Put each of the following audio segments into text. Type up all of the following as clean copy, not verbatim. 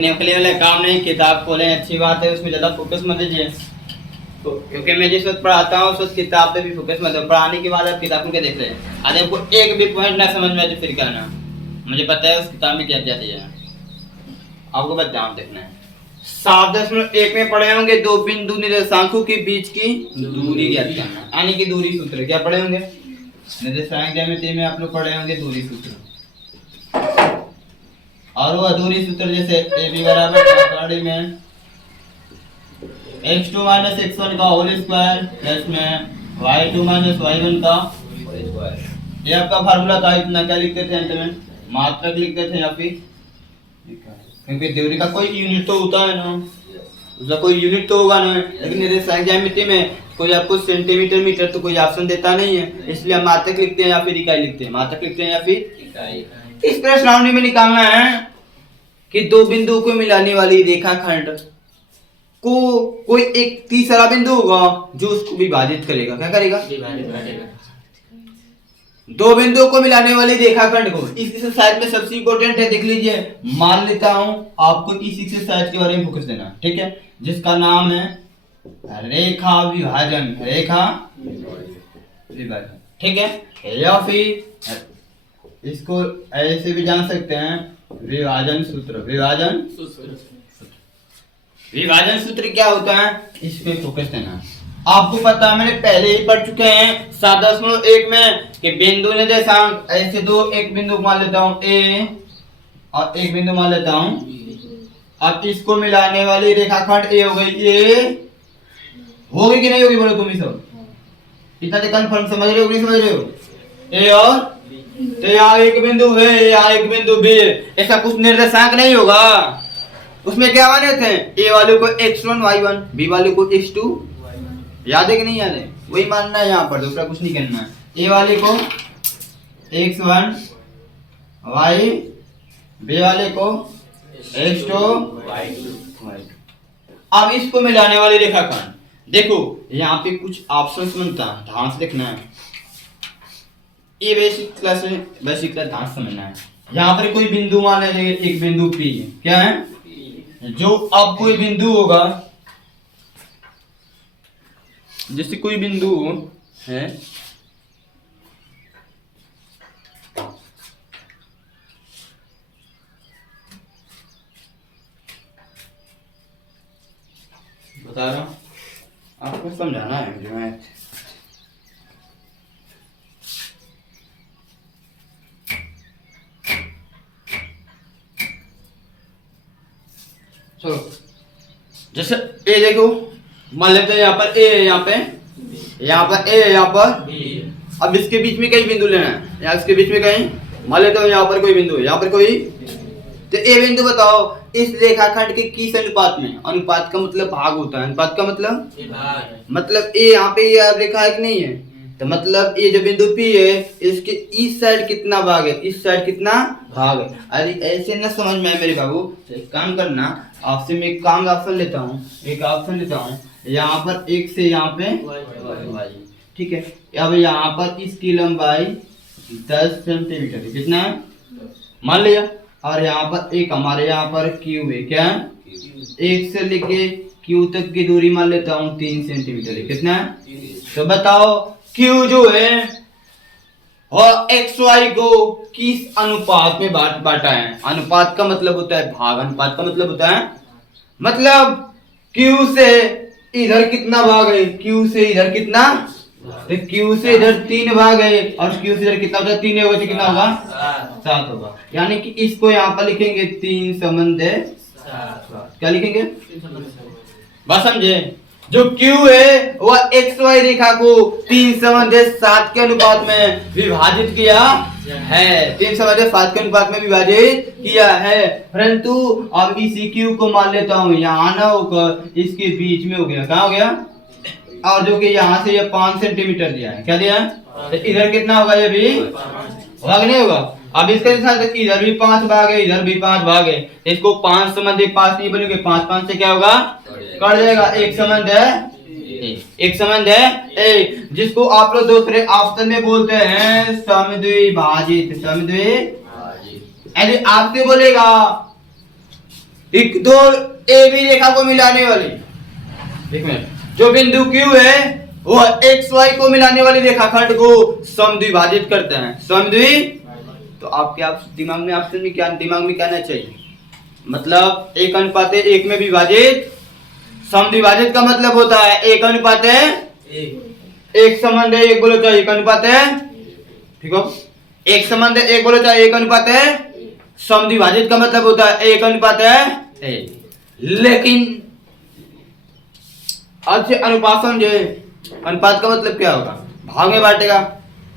निकले वाले काम नहीं, किताब खोलें अच्छी बात है, उसमें ज़्यादा फोकस मत दीजिए। तो क्योंकि मैं जिस वक्त पढ़ाता हूँ उस वक्त किताब पे भी फोकस मत दो। पढ़ाने के बाद आप किताब को क्या देख रहे हैं, अगर आपको एक भी पॉइंट ना समझ में आए तो फिर कहना मुझे पता है उस किताब में क्या क्या दिया है, आपको बस ध्यान देखना है। 7.1 में पढ़े होंगे दो बिंदु निर्देशांकों के बीच की दूरी ज्ञात करना, यानी कि दूरी सूत्र क्या पढ़े होंगे, निर्देशांक ज्यामिति में आप लोग पढ़े होंगे दूरी सूत्र। और वो अधूरी सूत्र जैसे ए बी बराबर आंकड़े में x2 माइनस x1 का होल स्क्वायर प्लस में y2 माइनस y1 का होल स्क्वायर। ये आपका फार्मूला था, इतना क्या लिखते थे अंत में, मात्रक लिखते थे या फिर, क्योंकि दूरी का कोई यूनिट तो होता है ना, उसका कोई यूनिट तो होगा ना, लेकिन निर्देशांक ज्यामिति में कोई आपको सेंटीमीटर मीटर तो कोई ऑप्शन देता नहीं है, इसलिए हम मात्रक लिखते हैं या फिर इकाई लिखते हैं, मात्रक लिखते हैं या फिर इकाई। इस प्रश्नावली में निकालना है कि दो बिंदुओं को मिलाने वाली रेखाखंड को कोई एक तीसरा बिंदु होगा जो उसको विभाजित करेगा, क्या करेगा, विभाजित करेगा। दो बिंदुओं को मिलाने वाली रेखाखंड को, इस एक्सरसाइज में सबसे इंपॉर्टेंट है, देख लीजिए, मान लेता हूं आपको इस एक्सरसाइज के बारे में फोकस देना, ठीक है, जिसका नाम है रेखा विभाजन, रेखा विभाजन, ठीक है, या फिर इसको ऐसे भी जान सकते हैं विभाजन सूत्र। विभाजन सूत्र, विभाजन सूत्र क्या होता है, इस पे फोकस देना। आपको पता है, मैंने पहले ही पढ़ चुके हैं 7.1 में कि बिंदु निर्देशांक, ऐसे दो, एक बिंदु मान लेता हूं ए और एक बिंदु मान लेता हूं, अब इसको मिलाने वाली रेखाखंड ए हो गई, ए होगी कि नहीं होगी, बोलो तुम ही सब, इतना तो कंफर्म समझ रहे हो नहीं समझ रहे हो, ए और तो यहाँ एक बिंदु है, यहाँ एक बिंदु बी, ऐसा कुछ निर्देशांक नहीं होगा, उसमें क्या माने थे, ए वाले को x1 y1, बी वाले को x2, याद है कि नहीं याद है, वही मानना है यहाँ पर, दूसरा कुछ नहीं करना है, ए वाले को x1 y, बी वाले को x2 y। अब इसको मिलाने वाली रेखाखंड, देखो यहाँ पे कुछ ऑप्शंस बनता है, ध्यान से देखना है, ये बेसिक क्लास में बेसिक क्लास ध्यान समझना है। यहाँ पर कोई बिंदु मान लीजिए, एक बिंदु P है, क्या है, जो अब कोई बिंदु होगा, जैसे कोई बिंदु है, बता रहा हूं आपको, समझाना है मुझे मैथ। चलो जैसे ए देखो, मान लेते हैं यहाँ पर ए है, यहाँ पे यहाँ पर ए है, यहाँ पर, अब इसके बीच में कई बिंदु लेना है, यहाँ इसके बीच में कहीं मान लेते हो यहाँ पर कोई बिंदु है, यहाँ पर कोई, तो ए बिंदु बताओ इस रेखाखंड के किस अनुपात में, अनुपात का मतलब भाग होता है, अनुपात का मतलब ए यहाँ पे ये रेखा है कि नहीं है, तो मतलब ये जो बिंदु P है इसके इस साइड कितना भाग है, इस साइड कितना भाग है। अरे ऐसे ना समझ में आए मेरे बाबू, एक काम करना, आपसे मैं एक काम ऑप्शन लेता हूँ, एक ऑप्शन लेता हूँ, यहाँ पर एक से यहाँ पे y, ठीक है, अब यहाँ पर इसकी लंबाई 10 सेंटीमीटर है, कितना है मान लिया, और यहाँ पर एक हमारे यहाँ पर क्यू है, क्या है, एक से लेके क्यू तक की दूरी मान लेता हूँ 3 सेंटीमीटर है, कितना है, तो बताओ क्यू जो है और एक्स वाई को किस अनुपात में बांटा है, अनुपात का मतलब होता है भाग, अनुपात का मतलब होता है, मतलब क्यू से इधर कितना भाग है, क्यू से इधर कितना, तो क्यू से इधर 3 भाग है और क्यू से इधर कितना होगा, 3 होगा तो कितना होगा 7 होगा, यानी कि इसको यहाँ पर लिखेंगे 3 संबंध 7, क्या लिखेंगे, बस समझे, जो Q है वह एक्स वाई रेखा को 3 संबंध 7 के अनुपात में विभाजित किया है, 3 संबंध 7 के अनुपात में विभाजित किया है, परंतु अब इसी Q को मान लेता हूँ यहाँ ना होकर इसके बीच में हो गया, कहाँ हो गया, और जो कि यहाँ से ये 5 सेंटीमीटर दिया है, क्या दिया है, तो इधर कितना होगा, ये भी भाग नहीं होगा, अब इसके साथ इधर भी 5 भाग है, इधर भी 5 भाग है, इसको 5 संबंध 5 नहीं बनेंगे, 5 से क्या होगा, कट जाएगा, एक संबंध है, एक संबंध है ए, जिसको आप लोग दूसरे ऑप्शन में बोलते हैं समद्विभाजित, समद्विभाजित, यदि आपसे बोलेगा एक दो ए बी रेखा को मिलाने वाली, एक मिनट, जो बिंदु Q है वो एक्स वाई को मिलाने वाली रेखाखंड को समद्विभाजित करते हैं। समद्वि, तो आपके आप दिमाग में ऑप्शन में क्या, दिमाग में क्या आना चाहिए, मतलब एक अनुपात एक में विभाजित। समद्विभाजित का मतलब होता है एक अनुपात एक संबंध है, एक बोलो चाहे एक अनुपात है, ठीक हो, एक संबंध है एक बोलो चाहे एक अनुपात है। समद्विभाजित का मतलब होता है एक अनुपात है। लेकिन अच्छे अनुपात समझे, अनुपात का मतलब क्या होगा, भाग में बांटेगा,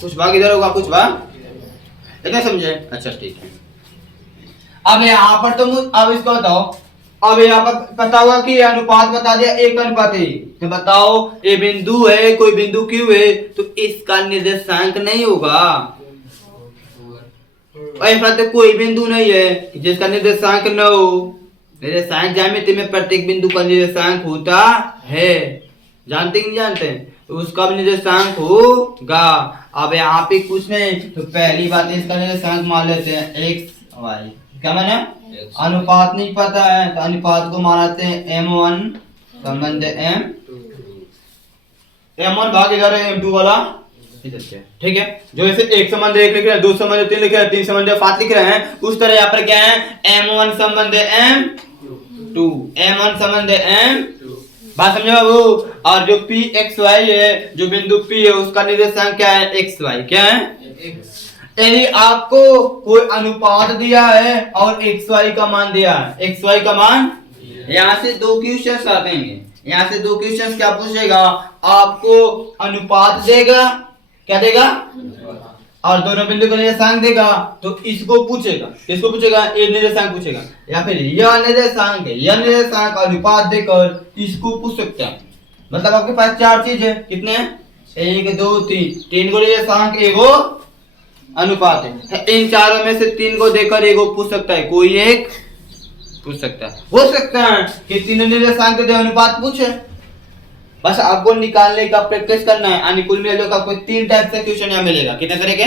कुछ भाग इधर होगा कुछ भाग इधर, समझे? अच्छा ठीक है। अब यहाँ पर तो अब इसको बताओ, अब यहाँ पर पता होगा कि अनुपात बता दिया एक अनुपात है, तो बताओ ये बिंदु है, कोई बिंदु Q है, तो इसका निर्देशांक नहीं होगा। ऐसा तो कोई बिंदु नहीं है जिसका निर्देशांक न हो। निर्देशांक ज्यामिति में प्रत्येक बिंदु का निर्देशांक होता है, जानते कि नहीं जानते? तो उसका भी निर्देशांक होगा। अब यहाँ पे कुछ नहीं, तो पहली बात इसका निर्देशांक मान लेते हैं एक्स वाई। क्या माना, अनुपात नहीं पता है तो अनुपात को मानते हैं M1 संबंध M1 भाग इधर है M2 वाला, ठीक है। जो इसे एक संबंध एक लिख रहे हैं, दो संबंध तीन लिख रहे हैं, तीन संबंध पांच लिख रहे हैं, उस तरह यहाँ पर क्या है M1 संबंध M2, M1 संबंध M2, बात समझे बाबू। और जो P x y है, जो बिंदु P है उसका निर्देशांक क्या है XY, क्या है। यदि आपको कोई अनुपात दिया है और XY का मान दिया है, XY का मान, यहाँ से दो क्वेश्चंस आएंगे, यहाँ से दो क्वेश्चंस क्या पूछेगा, आपको अनुपात देगा, क्या देगा, और दोनों बिंदु का निर्देशांक देगा, तो इसको पूछेगा, किसको पूछेगा, ये निर्देशांक पूछेगा, या फिर यह निर्देशांक है, यह निर्देशांक अनुपात देकर इसको पूछ सकते हैं। मतलब आपके पास चार चीज है, कितने, एक दो तीन, तीन को निर्देशांक एगो अनुपात है, इन चारों में से तीन को देकर एगो पूछ सकता है, कोई एक पूछ सकता है। हो सकता है कि तीनों निर्देशांक दे अनुपात पूछे, बस आपको निकालने का प्रैक्टिस करना है। अनुकूल में लोग आपको तीन टाइप से क्वेश्चन यहाँ मिलेगा, कितने तरह के,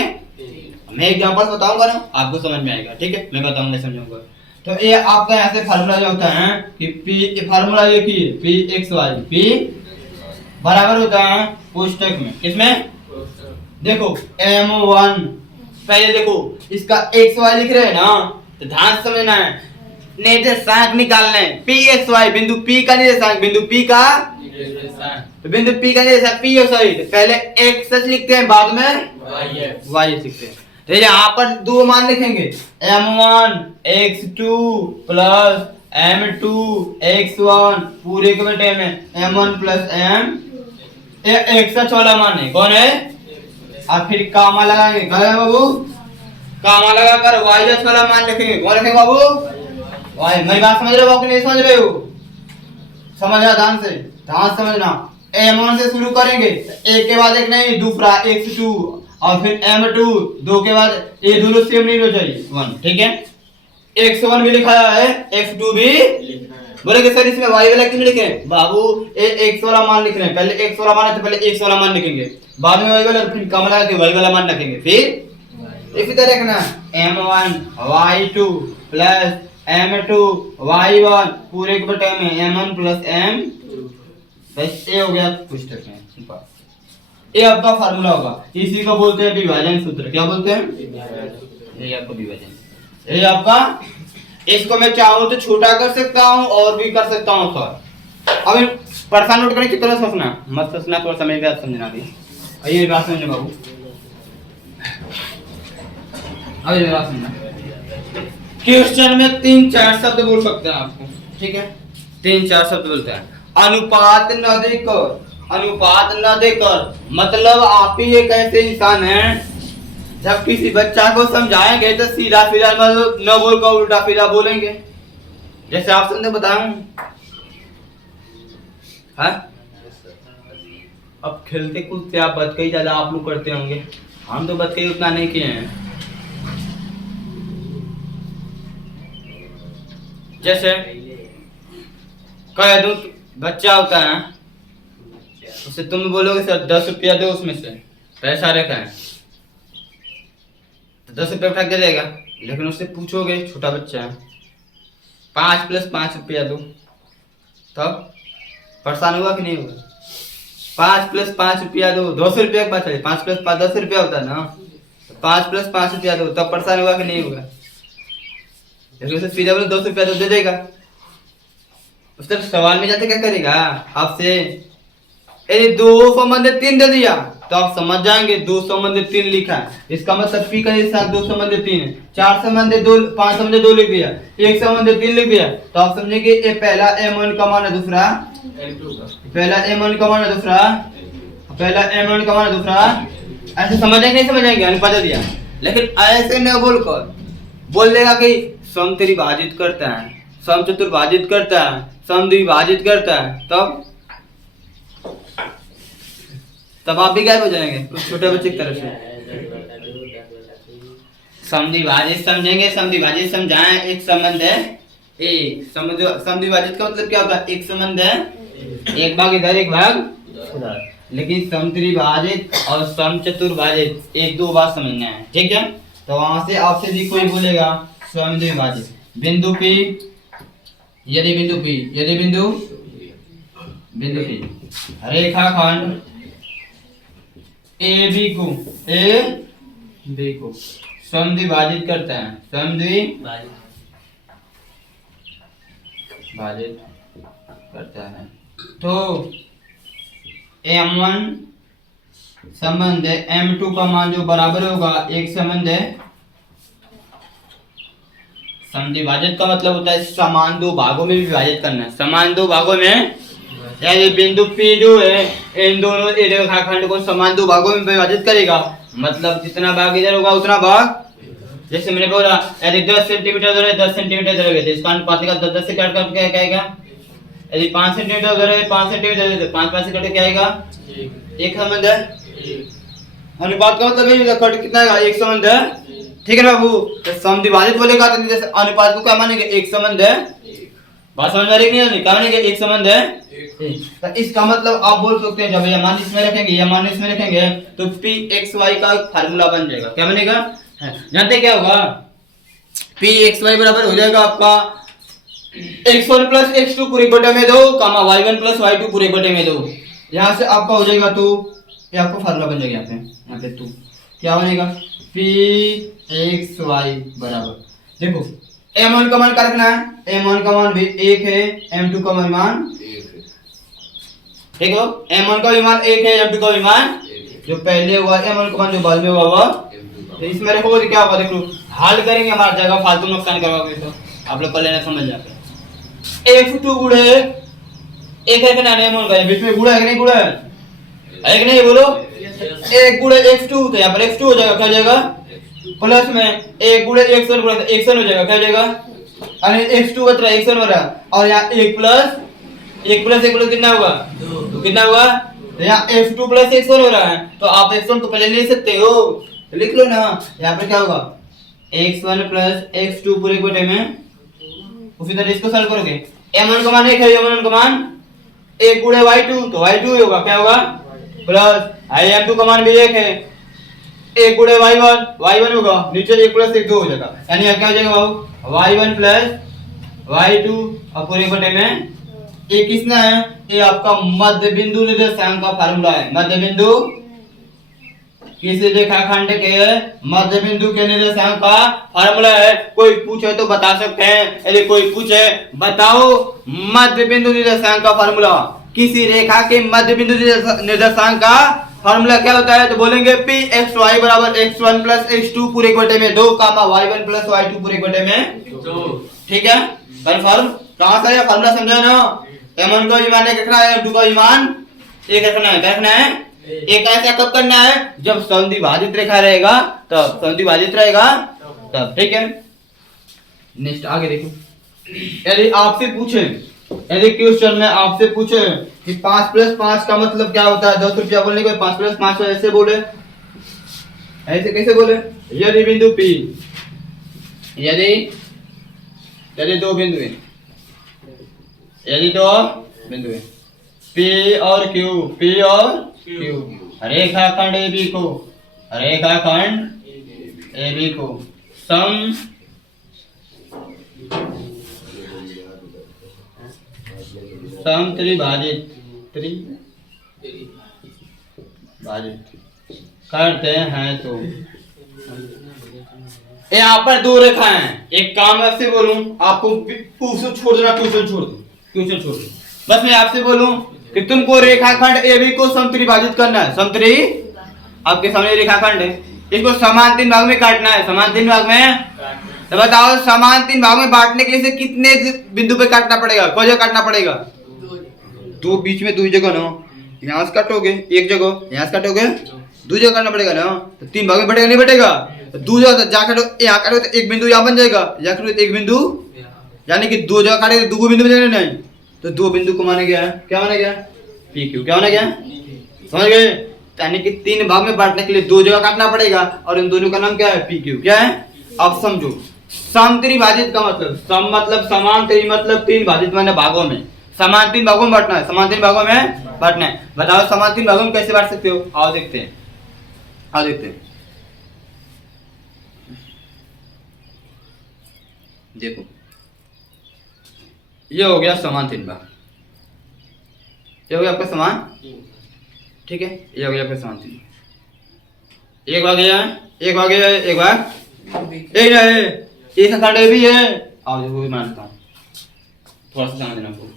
मैं एग्जांपल बताऊंगा ना, आपको समझ में आएगा, ठीक है, मैं बताऊंगा समझाऊंगा। तो ये आपका यहाँ से फार्मूला जो होता है कि P, फार्मूला ये की P x y, P बराबर होता है कोष्टक में, किसमें, देखो M1, पहले देखो इसका x y लिख रहे हैं ना, तो ध्यान से समझना है, निर्देशांक निकालना है। P x y, बिंदु P का निर्देशांक, बिंदु P का, तो बिंदु P का निर्देशांक P x y, पहले x लिखते हैं बाद में y लिखते हैं। तो यहाँ पर दो मान लिखेंगे, M1 x2 plus M2 x1 पूरे के बेटे में M1 प्लस M, x वाला मान है, कौन है, अब फिर कामा लगाएंगे, क्या बाबू, कामा लगाकर y वाला मान लिखेंगे, कौन लिखेंगे बाबू, y। मेरी बात समझ रहे हो कि नहीं समझ रहे हो, समझना ध्यान से, ध्यान समझना। M1 से शुरू करेंगे, एक के बाद एक नहीं, दूसरा x2 और फिर M2, दो के बाद, ये दोनों सेम नहीं हो चाहिए, 1, ठीक है। x1 भी लिखा है, x2 भी, बोले कि सर इसमें y वाला क्यों लिखे बाबू, x वाला मान लिख रहे हैं, पहले x वाला मान है तो पहले x वाला मान लिखेंगे, बाद में y वाला, फिर कम लगा के y वाला मान रखेंगे, फिर इसी तरह रखना M1 y2 plus M2 y1 पूरे के बटे में M1 प्लस M, बस ये हो गया पुस्तक में। ये आपका फार्मूला होगा, इसी को बोलते हैं विभाजन सूत्र, क्या बोलते हैं, ये आपका विभाजन, ये आपका, इसको मैं चाहूं तो छोटा कर सकता हूं और भी कर सकता हूं सर। अब प्रश्न नोट करने की तरह सोचना मत, सोचना थोड़ा समय के बाद समझना भी। ये बात समझना बाबू, अब ये बात समझना, क्वेश्चन में 3-4 शब्द बोल सकते हैं आपको, ठीक है, 3-4 शब्द बोलते हैं। अनुपात न देकर, अनुपात न देकर मतलब आप ही एक ऐसे इंसान हैं, जब किसी बच्चा को समझाएंगे तो सीधा सीधा न बोलकर उल्टा सीधा बोलेंगे, जैसे आप सबने बताया। अब खेलते कूदते आप बचकाई ज्यादा आप लोग करते होंगे, हम तो बचकाई उतना नहीं किए हैं। जैसे कह दूं बच्चा होता है, उससे तुम बोलोगे सर 10 रुपया दो, उसमें से पैसा रखा है, 10 रुपया उठा के देगा, लेकिन उससे पूछोगे, छोटा बच्चा है 5 + 5 रुपया दो, तब परेशान हुआ कि नहीं हुआ? 5 + 5 रुपया दो, 200 रुपया के पास चले, 5 + 5 10 रुपया होता है ना, 5 + 5 रुपया दो, तब परेशान हुआ कि नहीं हुआ? जैसे सीधा बोले 200 रुपया तो दे देगा, उस तरफ सवाल में जाते क्या करेगा आपसे, यदि 2 संबंधित 3 दे दिया तो आप समझ जाएंगे 2 संबंधित 3 लिखा है, इसका मतलब पी का साथ 2 संबंधित 3 है, 4 संबंधित 2, 5 संबंधित 2 लिख दिया, 1 संबंधित 3 लिख दिया, तो आप समझेंगे ये पहला m1 का मान है, दूसरा पहला m1 का मान है, दूसरा पहला m1 का मान है, दूसरा ऐसे समझेंगे नहीं समझेंगे अनुपात दिया, लेकिन ऐसे न बोलकर बोल देगा कि सम त्रिभाजित करता है, सम चतुर्भाजित करता है, सम द्विभाजित करता है, तब आप भी गायब हो जाएंगे उस छोटे बच्चे की तरफ से। समद्विभाजित समझेंगे, समद्विभाजित समझाएं, एक संबंध है एक, समद्विभाजित का मतलब क्या होता है, एक संबंध है, एक भाग इधर एक भाग उधर, लेकिन समत्रिभाजित और समचतुर्भाजित एक दो बात समझना है, ठीक है। तो वहां से आपसे भी कोई बोलेगा समद्विभाजित, बिंदु P, यदि बिंदु P, यदि बिंदु P रेखाखंड AB को समद्विभाजित करता है, समद्विभाजित करता है, तो M1 संबंध है, M2 का मान जो बराबर होगा एक संबंध है, समद्विभाजित का मतलब होता है समान दो भागों में विभाजित करना, समान दो भागों में, यानी बिंदु P जो है इन दोनों रेखाखंड को समान दो भागों में विभाजित करेगा, मतलब जितना भाग इधर होगा उतना भाग, जैसे मैंने बोला यदि 10 सेंटीमीटर उधर है 10 सेंटीमीटर इधर है, तो इसका अनुपात का 10 से काट कर क्या आएगा, यदि 5 सेंटीमीटर उधर है 5 सेंटीमीटर इधर, 5 से काट क्या आएगा, एक संबंध है, अनुपात का मतलब ये कट कितना आएगा, एक संबंध है, ठीक है ना बाबू। तो समद्विभाजित बोलेगा तो जैसे अनुपात को क्या मानेंगे, एक संबंध है, बात समझ आ रही नहीं, क्या मानेंगे, एक संबंध है, तो इसका मतलब आप बोल सकते हैं जब ये मान इसमें रखेंगे, ये मान इसमें रखेंगे तो Pxy का फार्मूला बन जाएगा, क्या बनेगा, जानते क्या होगा, Pxy बराबर हो जाएगा आपका x1 + x2 पूरे बटे में 2, y1 + y2 पूरे बटे में 2, यहाँ से आपका हो जाएगा, तो ये आपका फार्मूला बन जाएगा, यहाँ पे तो क्या बनेगा, Pxy बराबर, देखो m1 का मान क्या रखना है, m1 का मान भी 1 है, m2 का मान 1 है, ठीक है, m1 का भी मान 1 है, m2 का भी मान जो पहले हुआ m1 का मान जो बाद में हुआ वह, तो इसमें देखो क्या होगा, देखो हल करेंगे हमारा जगह फालतू नुकसान करवाओगे तो आप लोग को लेना समझ जाते हैं। x2 गुणे एक है कि ना, m1 का बीच में गुणा है कि नहीं, गुणा है कि नहीं, बोलो, 1 गुणे x2, तो यहाँ पर x2 हो जाएगा, क्या हो जाएगा, प्लस में 1 गुणे x1 गुणा x1 हो जाएगा, क्या हो जाएगा, यानी x2 बच रहा है, x1 हो रहा है, और यहाँ 1 प्लस कितना होगा, तो कितना होगा, तो यहाँ x2 + x1 हो रहा है, तो आप x1 को पहले ले सकते हो, तो लिख लो ना, यहाँ पर क्या होगा, x1 + x2 पूरे बटे में, उसी तरह इसको सॉल्व करोगे, m1 का मान 1 है, m1 का मान 1 गुणे y2, तो y2 होगा, क्या होगा, प्लस m2 का मान भी 1 है, 1 गुणे y1 होगा, नीचे 1 + 1 2 हो जाएगा, यानी क्या हो जाएगा बाबू, y1 + y2 और पूरे बटे में, ये किसना है, ये आपका मध्य बिंदु निर्देशांक का फार्मूला है, मध्य बिंदु किसी रेखाखंड के मध्य बिंदु के निर्देशांक का फार्मूला है। कोई पूछे तो बता सकते हैं, यदि कोई पूछे बताओ मध्य बिंदु निर्देशांक का फार्मूला, किसी रेखा के मध्य बिंदु निर्देशांक का फार्मूला क्या होता है, तो बोलेंगे Pxy = x1 + x2 पूरे बटे में 2, y1 + y2 पूरे बटे में 2, ठीक है, कंफर्म, कहां से फार्मूला समझा ना, m1 का भी मान 1 रखना है, m2 का भी मान 1 रखना है, क्या रखना है, एक ऐसा कब करना है, जब समद्विभाजित रेखा रहेगा तब, समद्विभाजित रहेगा तब, ठीक है। नेक्स्ट आगे देखो, यदि आपसे पूछे, यदि क्वेश्चन में आपसे पूछे कि 5 + 5 का मतलब क्या होता है, 10 रुपया बोलने के 5 + 5 ऐसे बोले, ऐसे कैसे बोले, यदि बिंदु P, यदि दो बिंदु है, यदि दो बिंदु है P और Q, रेखाखंड AB को समत्रिभाजित करते हैं तो यहाँ पर दो रेखा हैं। एक काम मैं आपसे बोलूं, आपको ट्यूशन छोड़ देना, ट्यूशन छोड़ दो। बस मैं आपसे बोलूं कि तुमको रेखाखंड AB को समत्रिभाजित करना है। समत्रि आपके सामने रेखाखंड है, इसको समान 3 भाग में काटना है। समान 3 भाग में तो बताओ, समान 3 भाग में बांटने के लिए कितने बिंदु पे काटना पड़ेगा? कौन जगह काटना पड़ेगा? दो बीच में, दो जगह ना, यहाँ से काटोगे एक जगह, यहाँ से काटोगे दो जगह काटना पड़ेगा ना। तो 3 भाग में बटेगा नहीं बटेगा? तो दो जगह जाकर यहाँ काटो तो एक बिंदु यहाँ बन जाएगा, यहाँ काटो तो एक बिंदु, यानी कि दो जगह काटे तो दो बिंदु बन नहीं, तो दो बिंदु को माना गया है, क्या माना गया? PQ। क्या माना गया? समझ गए? यानी कि 3 भाग में बांटने के लिए दो जगह काटना पड़ेगा और इन दोनों का नाम क्या है? PQ। क्या है? अब समझो, समत्रिभाजित का मतलब, सम मतलब समान, त्रि मतलब 3, भाजित माने भागों में, समान 3 भागों में बांटना है। समान 3 भागों में बांटना है। बताओ समान 3 भागों में कैसे बांट सकते हो? आओ देखते हैं, आओ देखते हैं। देखो, ये हो गया समान 3 भाग, ये हो गया आपका समान, ठीक है? ये हो गया आपका समान 3। एक भाग है, एक भाग है, एक भाग एक है, एक खंड भी है। आओ देखो, भी मानता हूँ, थोड़ा सा समझना आपको,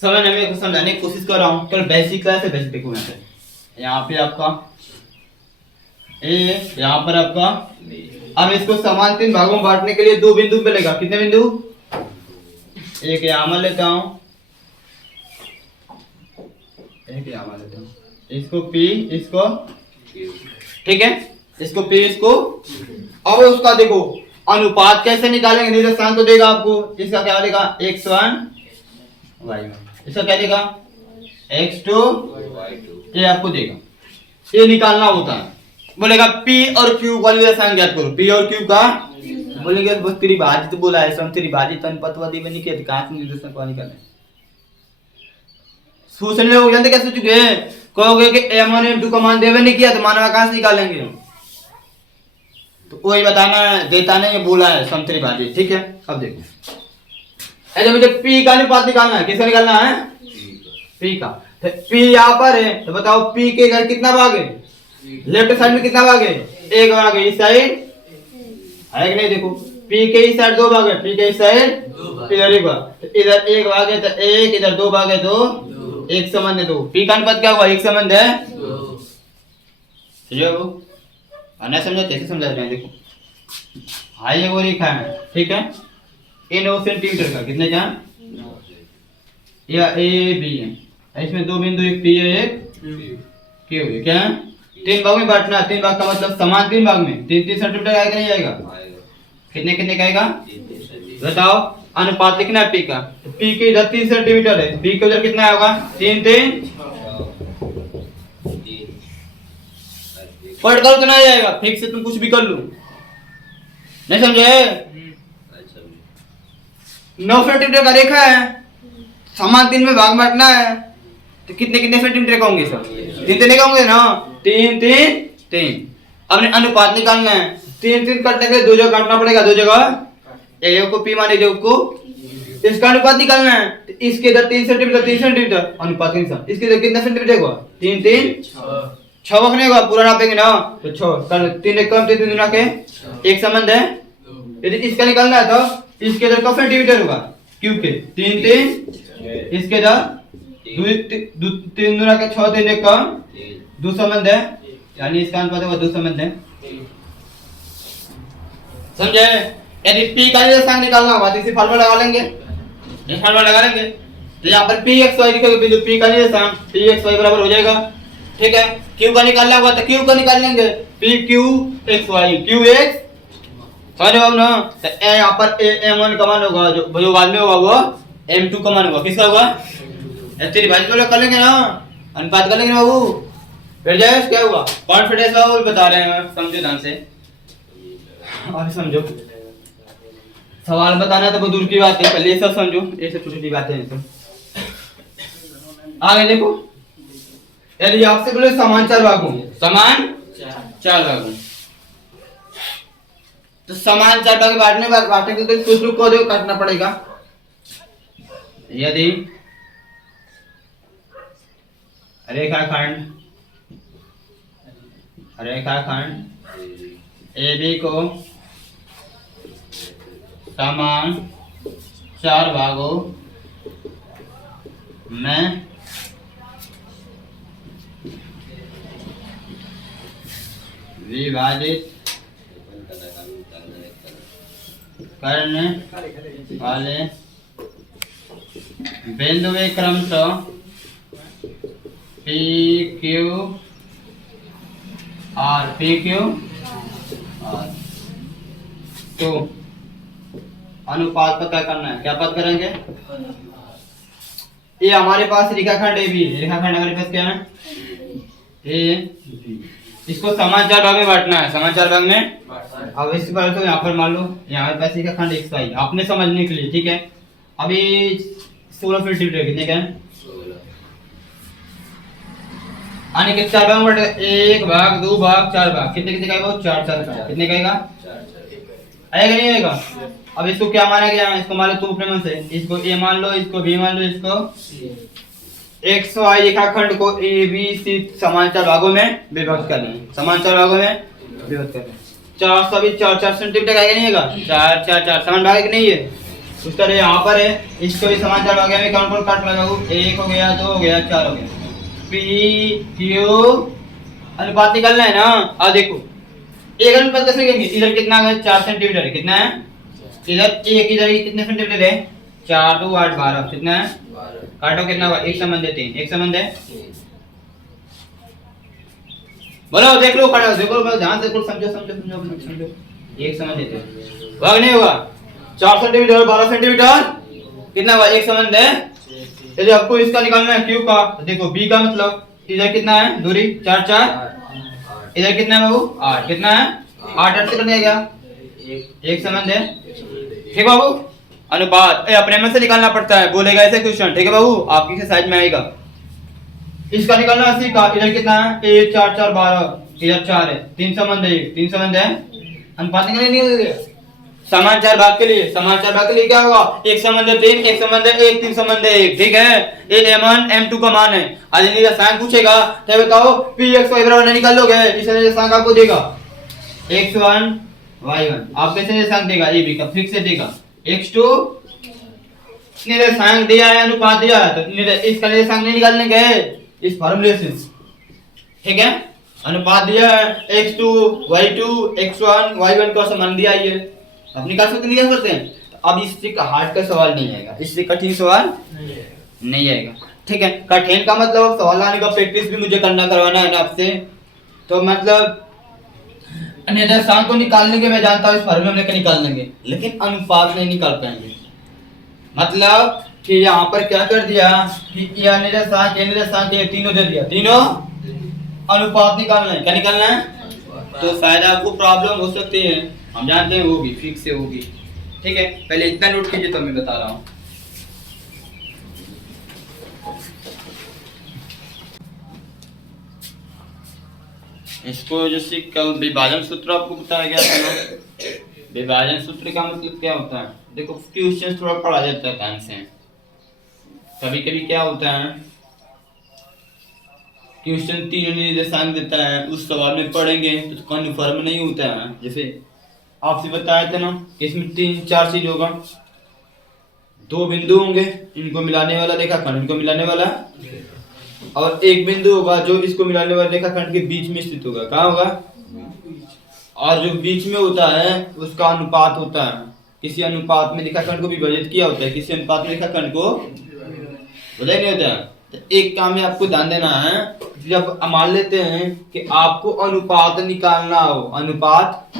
समझने में समझाने की कोशिश कर रहा हूँ। कल बेसिक क्लास है, बेसिक देखो यहाँ पे आपका ए, यहाँ पर आपका। अब इसको समान 3 भागों में बांटने के लिए 2 बिंदु मिलेगा। कितने बिंदु? एक यहाँ मान लेता हूँ, एक यहाँ मान लेता हूँ, इसको P, इसको, ठीक है, इसको P, इसको। अब उसका देखो अनुपात कैसे निकालेंगे? निर्देशांक तो देगा आपको, इसका क्या देगा? x1 y1, इसका क्या देगा? x2 ये आपको देगा। ये निकालना होता है, बोलेगा P और Q का निर्देशांक ज्ञात करो। P और Q का बोलेंगे बस त्रिभाजित बोला है, समत्रिभाजित अनुपातवादी में नहीं किया, कहां से निर्देशांक निकालना है? सोचने लोग जानते कैसे चुके हैं, कहोगे कि m1 m2 का मान देवे नहीं किया तो मानवा कहां से निकालेंगे? तो कोई बताना देता नहीं, बोला है समत्रिभाजित, ठीक है? अब देखो, ऐसे मुझे P का अनुपात निकालना है। किसका निकालना है? P का। तो P यहाँ पर है, तो बताओ P के इधर कितना भाग है? लेफ्ट साइड में कितना भाग है? एक भाग है। इस साइड है कि नहीं? देखो P के इस साइड 2 भाग है, P के इस साइड इधर एक भाग, तो इधर एक भाग है तो एक, इधर 2 भाग है तो एक संबंध है। तो P का अनुपात क्या हुआ? एक संबंध है। ठीक है, वो अन्य समझा कैसे समझा रहे हैं? देखो, हाई है वो रेखा है, ठीक है, ये 9 सेंटीमीटर का, कितने का? या AB है, इसमें 2 बिंदु, एक P है, एक Q है। क्या? 3 भाग में बांटना है। 3 भाग का मतलब समान 3 भाग में 3-3 सेंटीमीटर आएगा नहीं आएगा? कितने कितने का आएगा? बताओ, अनुपात लिखना है P का। P के इधर 3 सेंटीमीटर है, P के उधर कितना होगा? 3-3 पढ़ कर उतना ही आएगा, ठीक से तुम कुछ भी कर लो, नहीं समझे? 9 सेंटीमीटर का रेखा है, समान 3 में भाग बांटना है, तो कितने कितने सेंटीमीटर का होंगे? सब 3-3 का होंगे ना, 3-3-3। अब अनुपात निकालना है, 3-3 काटने के लिए 2 जगह काटना पड़ेगा, 2 जगह, एक जगह को P मान लीजिए, को इसका अनुपात निकालना है। तो इसके इधर 3 सेंटीमीटर, 3 सेंटीमीटर अनुपात के हिसाब, इसके इधर कितना सेंटीमीटर होगा? 3-3 6 रखने का पूरा नापेंगे ना, तो 6 3 एक कम 3 गुना के एक संबंध है। यदि इसका निकालना है तो इसके इधर का सेंटीमीटर होगा? Q के 3-3, इसके इधर 3 गुना के 6 3 एक कम 2 संबंध है, यानी इसका अनुपात होगा 2 संबंध है। समझे? यदि P का निर्देशांक निकालना होगा तो इसी फार्मूला लगा लेंगे, ये फार्मूला लगा लेंगे। तो यहाँ पर Pxy लिखोगे, बिंदु P का निर्देशांक Pxy बराबर हो जाएगा, ठीक है? Q का निकालना होगा तो Q का निकाल लेंगे, PQxy, Qx समझ हो ना? तो यहाँ पर M1 का मान होगा, जो बाद में होगा वो M2 का मान होगा। किसका होगा? त्रिभाजित वाला कर लेंगे ना, अनुपात कर लेंगे ना बाबू, फिर जाए क्या होगा? कॉन्फिडेंस बाबू बता रहे हैं, समझो ध्यान से और समझो। सवाल बताना तो बहुत दूर की बात है, पहले ये सब समझो, ये सब छोटी छोटी बातें हैं। तो आगे देखो, यदि आपसे बोले समान 4 भागों, समान 4 भागों, तो समान 4 भाग बांटने के लिए कुछ लोग को काटना पड़ेगा। यदि रेखाखंड AB को समान 4 भागों में विभाजित करने वाले बिंदु क्रमशः PQR। तो अनुपात पता करना है, क्या पता करेंगे? ये हमारे पास रेखाखंड AB, रेखाखंड हमारे पास क्या है? ए, इसको समान 4 भाग में बांटना है, समान 4 भाग में। अब इस बार तो यहाँ पर मान लो यहाँ पे पैसे का खंड XY आपने समझने के लिए, ठीक है। अभी 16 फीट डिवाइड कितने का है? आने के 4 भाग में 1 भाग 2 भाग 4 भाग कितने कितने का है वो? 4 4 का कितने का आएगा? आएगा नहीं आएगा? अब इसको क्या माना गया है? इसको मान लो तू अपने मन से, इसको A मान लो, इसको B मान लो, इसको XY रेखाखंड को ABC समान 4 भागों में विभक्त करना है, समान 4 भागों में विभक्त करना है। 4 सभी 4 4 सेंटीमीटर आएगा नहीं आएगा? 4 4 4 समान भाग नहीं है, उस तरह यहाँ पर है, इसको भी समान 4 भागों में काउंट काट लगाओ, 1 हो गया 2 हो गया 4 हो गया। PQ अनुपात निकालना है ना। अब देखो एक अनुपात कैसे निकालेंगे? इधर कितना है? 4 सेंटीमीटर है, कितना है? इधर एक, इधर कितने सेंटीमीटर है? 4 2 8 12 कितना है? काटो कितना हुआ? एक संबंध है 3, एक संबंध है बोलो, देख लो खड़ा देखो, ध्यान से समझो समझो समझो समझो, एक संबंध है 3 भाग नहीं होगा। 4 सेंटीमीटर और 12 सेंटीमीटर कितना हुआ? एक संबंध है। यदि आपको इसका निकालना है Q का, तो देखो B का मतलब इधर कितना है दूरी? 4 4, इधर कितना है बाबू? 8 कितना है? 8 8 से कट गया, एक संबंध है, ठीक बाबू। अनुपात अपने में से निकालना पड़ता है, बोलेगा ऐसे क्वेश्चन, ठीक है बाबू, आपकी एक्सरसाइज में आएगा। इसका निकालना है का, इधर कितना है? 1 4 4 12, इधर 4 है, 3 संबंध है, 3 संबंध है, अनुपात निकालने नहीं होगा। समान 4 भाग के लिए, समान 4 भाग के लिए क्या होगा? एक संबंध है 3, एक संबंध है 1, 3 संबंध है 1, ठीक है। ये M1 M2 का मान है। आज इनका रसायन पूछेगा तो बताओ PXY बराबर निकाल लोगे, इसने रसायन आपको देगा X1 Y1, आप कैसे रसायन देगा? ये भी का फिक्स से देगा। X2 निर्देशांक दिया है, अनुपात दिया है, तो इसका निर्देशांक नहीं निकालने गए इस फॉर्मूले से, ठीक है। अनुपात दिया है X2 Y2 X1 Y1 का समान दिया है, आप निकाल सकते नहीं कर सकते हैं। अब इससे हार्ड का सवाल नहीं आएगा, इससे कठिन सवाल नहीं आएगा, ठीक है। कठिन का मतलब सवाल आने का प्रैक्टिस भी मुझे करवाना है ना आपसे, तो मतलब निर्देशांक को निकालने के मैं जानता हूँ इस फॉर्मूले में लेकर निकाल लेंगे, लेकिन अनुपात नहीं निकाल पाएंगे। मतलब कि यहाँ पर क्या कर दिया कि यह निर्देशांक ये तीनों दे दिया, तीनों अनुपात निकालना है, क्या निकालना है? तो शायद आपको प्रॉब्लम हो सकती है, हम जानते हैं होगी, फिक्स से होगी, ठीक है। पहले इतना नोट कीजिए तो मैं बता रहा हूँ। इसको जैसे कल विभाजन सूत्र आपको बताया गया था ना, विभाजन सूत्र का मतलब क्या होता है? देखो क्वेश्चन थोड़ा पढ़ा जाता है ध्यान से, कभी कभी क्या होता है क्वेश्चन 3 निर्देशांक देता है, उस सवाल में पढ़ेंगे तो कन्फर्म नहीं होता है। जैसे आपसे बताया था ना, इसमें 3 4 चीज होगा, 2 बिंदु होंगे, इनको मिलाने वाला रेखाखंड, इनको मिलाने वाला, और एक बिंदु होगा जो इसको मिलाने वाले रेखाखंड के बीच में स्थित होगा। कहाँ होगा? और जो बीच में होता है उसका अनुपात होता है, किसी अनुपात में रेखाखंड को विभाजित किया होता है, किसी अनुपात में रेखाखंड को विभाजित नहीं होता है। तो एक काम में आपको ध्यान देना है, जब मान लेते हैं कि आपको अनुपात निकालना हो, अनुपात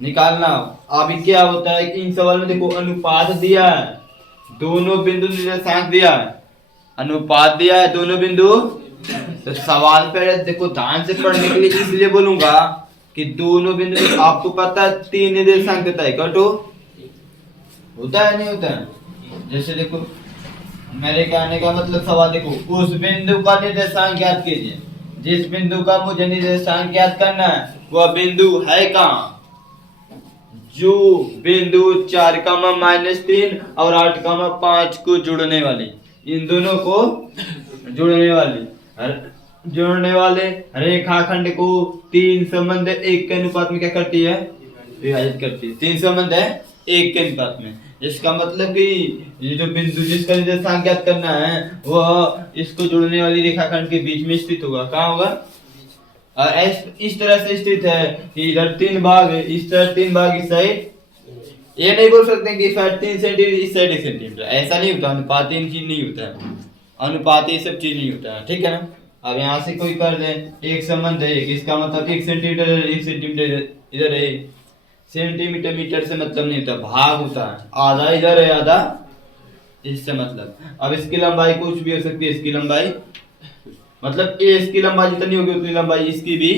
निकालना हो, अभी क्या होता है कि इन सवाल में देखो अनुपात दिया है, दोनों बिंदु निर्देशांक दिया है, अनुपात दिया है दोनों बिंदु, तो सवाल पे देखो ध्यान से पढ़ने के लिए इसलिए बोलूंगा कि दोनों बिंदु आपको पता है 3 निर्देशांक देता है, कटो होता है नहीं होता है? जैसे देखो मेरे कहने का मतलब सवाल देखो, उस बिंदु का निर्देशांक ज्ञात कीजिए, जिस बिंदु का मुझे निर्देशांक ज्ञात करना है वह बिंदु है कहाँ? जो बिंदु 4,-3 और 8,5 को जोड़ने वाली, इन दोनों को जोड़ने वाली, जोड़ने वाले रेखाखंड को तीन संबंध एक के अनुपात में क्या करती है, विभाजित करती है। तीन संबंध है एक के अनुपात में। इसका मतलब कि ये जो बिंदु जिसका निर्देशांक ज्ञात करना है वह इसको जोड़ने वाली रेखाखंड के बीच में स्थित होगा। कहाँ होगा? और इस तरह से स्थित है कि इधर तीन भाग है, इस तरह तीन भाग इस साइड। ये नहीं बोल सकते कि इस साइड 3 सेंटीमीटर इस साइड 1 सेंटीमीटर, ऐसा नहीं होता। अनुपात इन चीज नहीं होता है, अनुपात ये सब चीज नहीं होता है, ठीक है ना। अब यहाँ से कोई कर दे एक संबंध है, इसका मतलब 1 सेंटीमीटर 1 सेंटीमीटर इधर है। सेंटीमीटर मीटर से मतलब नहीं होता, भाग होता है। आधा इधर है आधा इससे मतलब। अब इसकी लंबाई कुछ भी हो सकती है, इसकी लंबाई मतलब ये इसकी लंबाई जितनी होगी उतनी लंबाई इसकी भी,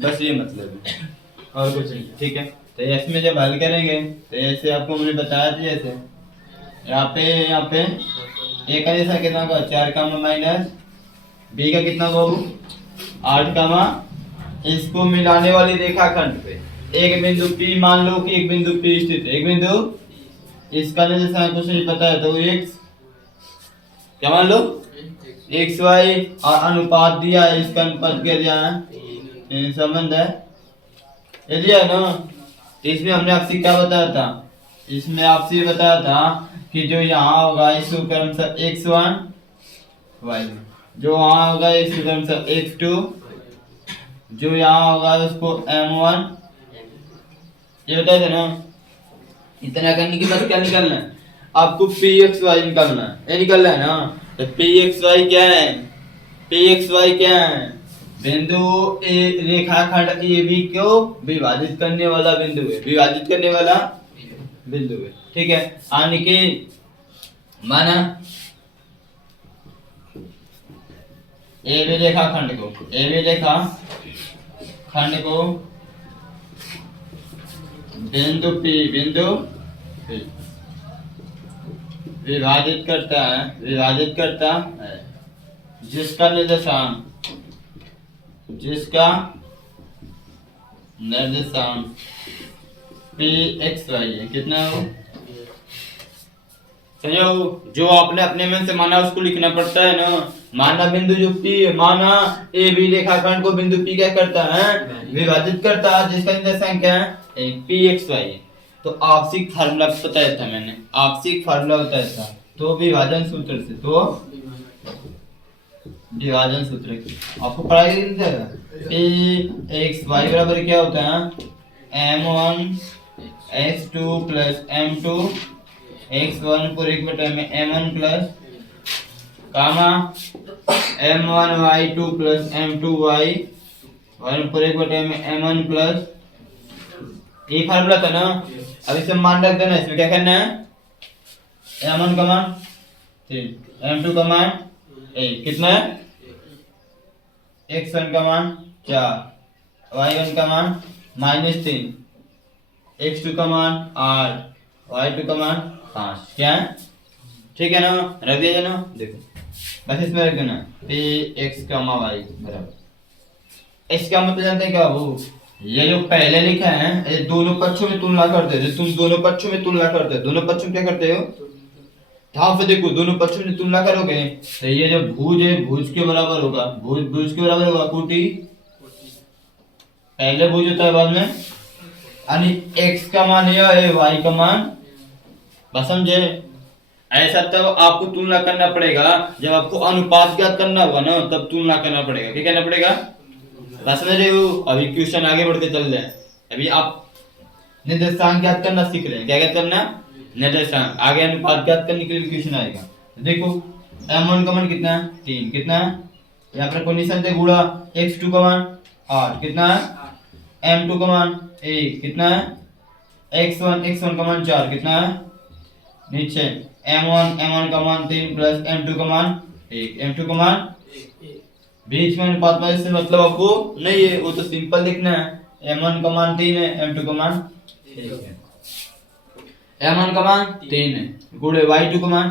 बस ये मतलब है और कुछ नहीं, ठीक है। तो इसमें जब हल करेंगे तो ऐसे आपको मैंने बताया था, जैसे यहाँ पे ए का जैसा कितना होगा 4 का माइनस बी का कितना होगा 8 का, इसको मिलाने वाली रेखाखंड पे एक बिंदु P मान लो कि एक बिंदु P स्थित है। एक बिंदु इसका जैसा कुछ नहीं पता है तो x क्या मान लो एक्स वाई और अनुपात दिया है, इसका अनुपात क्या दिया है, संबंध है ये दिया है ना। तो इसमें हमने आपसे क्या बताया था, इसमें आपसे बताया था कि जो यहाँ होगा इसको क्रमशः x1 y, जो वहाँ होगा इसको क्रमशः x2, जो यहाँ होगा उसको m1, ये बताया था ना। इतना करने के बाद क्या निकालना है आपको, pxy निकालना है, ये निकालना है ना। तो pxy क्या है, pxy क्या है, बिंदु ए रेखाखंड AB को विभाजित करने वाला बिंदु है, विभाजित करने वाला बिंदु है, ठीक है। यानी कि माना AB रेखाखंड को, AB रेखाखंड को बिंदु P विभाजित करता है, जिसका निर्देशांक pxy है, कितना हो समझो। जो आपने अपने मन से माना उसको लिखना पड़ता है ना। माना बिंदु जो P है, माना AB रेखाखंड को बिंदु P क्या करता है, विभाजित करता है, जिसका निर्देशांक क्या है pxy। तो आपसी फार्मूला बताया था मैंने, आपसी फार्मूला बताया था। तो विभाजन सूत्र से, तो विभाजन सूत्र आपको पढ़ाई x y बराबर क्या होता है m1 x2 plus m2 x1 पूरे एक बटे में m1 प्लस कामा m1 y2 plus m2 y1 पूरे एक बटे में m1 प्लस, ये फार्मूला था ना। अब इसे मान रख देना, इसमें क्या करना है m1 का मान 3, m2 का मान 1, कितना है x1 का मान 4, y1 का मान -3, x2 का मान 8, y2 का मान 5, क्या है, ठीक है ना। रख दिया ना, देखो बस इसमें रख देना px, y बराबर। इसका मतलब जानते हैं क्या वो, ये जो पहले लिखा है ये दोनों पक्षों में तुलना करते हो। तुम दोनों पक्षों में तुलना करते हो, दोनों पक्षों में क्या करते हो, ध्यान से देखो, दोनों पक्षों में तुलना करोगे तो ये जो भुज है भुज के बराबर होगा, भुज के बराबर होगा कोटि, पहले भुज होता है बाद में, यानी x का मान यह है, y का मान, बस समझे। ऐसा तब आपको तुलना करना पड़ेगा जब आपको अनुपात ज्ञात करना होगा ना, तब तुलना करना पड़ेगा। क्या करना पड़ेगा, बस समझ रहे हो। अभी क्वेश्चन आगे बढ़ते चल रहे हैं, अभी आप निर्देशांक ज्ञात करना सीख रहे हैं। क्या ज्ञात करना, निर्देशांक। आगे अनुपात ज्ञात करने के लिए क्वेश्चन आएगा। देखो m1 का मान कितना है 3, कितना है यहाँ पर कंडीशन दे गुणा, x2 का मान 8, कितना है m2 का मान 1, कितना है x1 का मान 4, कितना है नीचे m1 का मान 3 प्लस m2 का मान 1, m2 का मान, बीच में अनुपात में से मतलब आपको नहीं है, वो तो सिंपल लिखना है। m1 का मान 3 है, m2 का मान 1 है, m1 का मान 3 है गुणे y2 का मान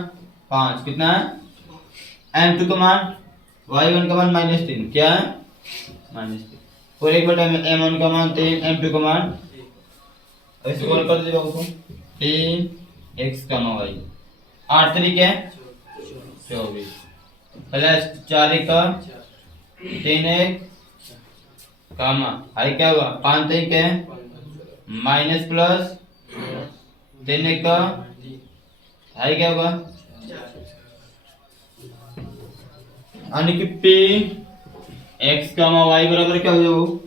5, कितना है m2 का मान, y1 का मान -3, क्या है -3 और एक बटा में m1 का मान 3, m2 का मान, ऐसे कॉल कर दीजिए बाबू 3 x, y 8 तरीके 24। प्लस 4 का 3 1 कामा हाई क्या होगा 5 3 के माइनस प्लस 3 1 का हाई क्या होगा यानी कि p x कामा y बराबर क्या हो जाएगा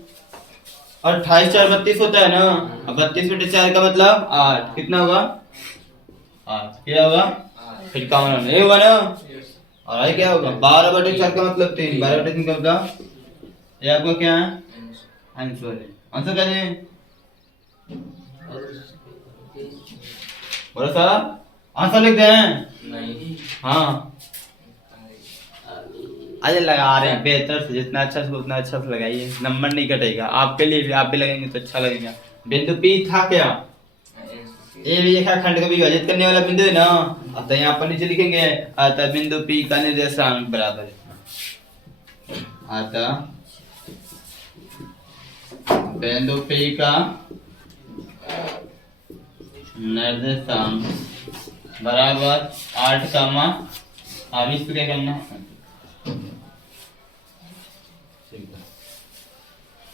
28 4 32 होता है ना। अब 32 बटे 4 का मतलब 8 कितना होगा 8 क्या होगा फिर का होना नहीं होगा ना। और ये क्या होगा 12 बटे 4 का मतलब 3 12 बटे 3 का मतलब ये आपको क्या है आंसर है। आंसर क्या है बोलो सा आंसर लिख दे नहीं हाँ अरे लगा रहे हैं बेहतर से जितना अच्छा से उतना अच्छा से लगाइए नंबर नहीं कटेगा आपके लिए भी आप भी लगाएंगे तो अच्छा लगेगा। बिंदु P था क्या ए भी रेखा खंड को विभाजित करने वाला बिंदु है ना। अब तो यहाँ पर नीचे लिखेंगे अतः बिंदु P का निर्देशांक बराबर है अतः बिंदु P का निर्देशांक बराबर 8 कामा अब इसको क्या करना है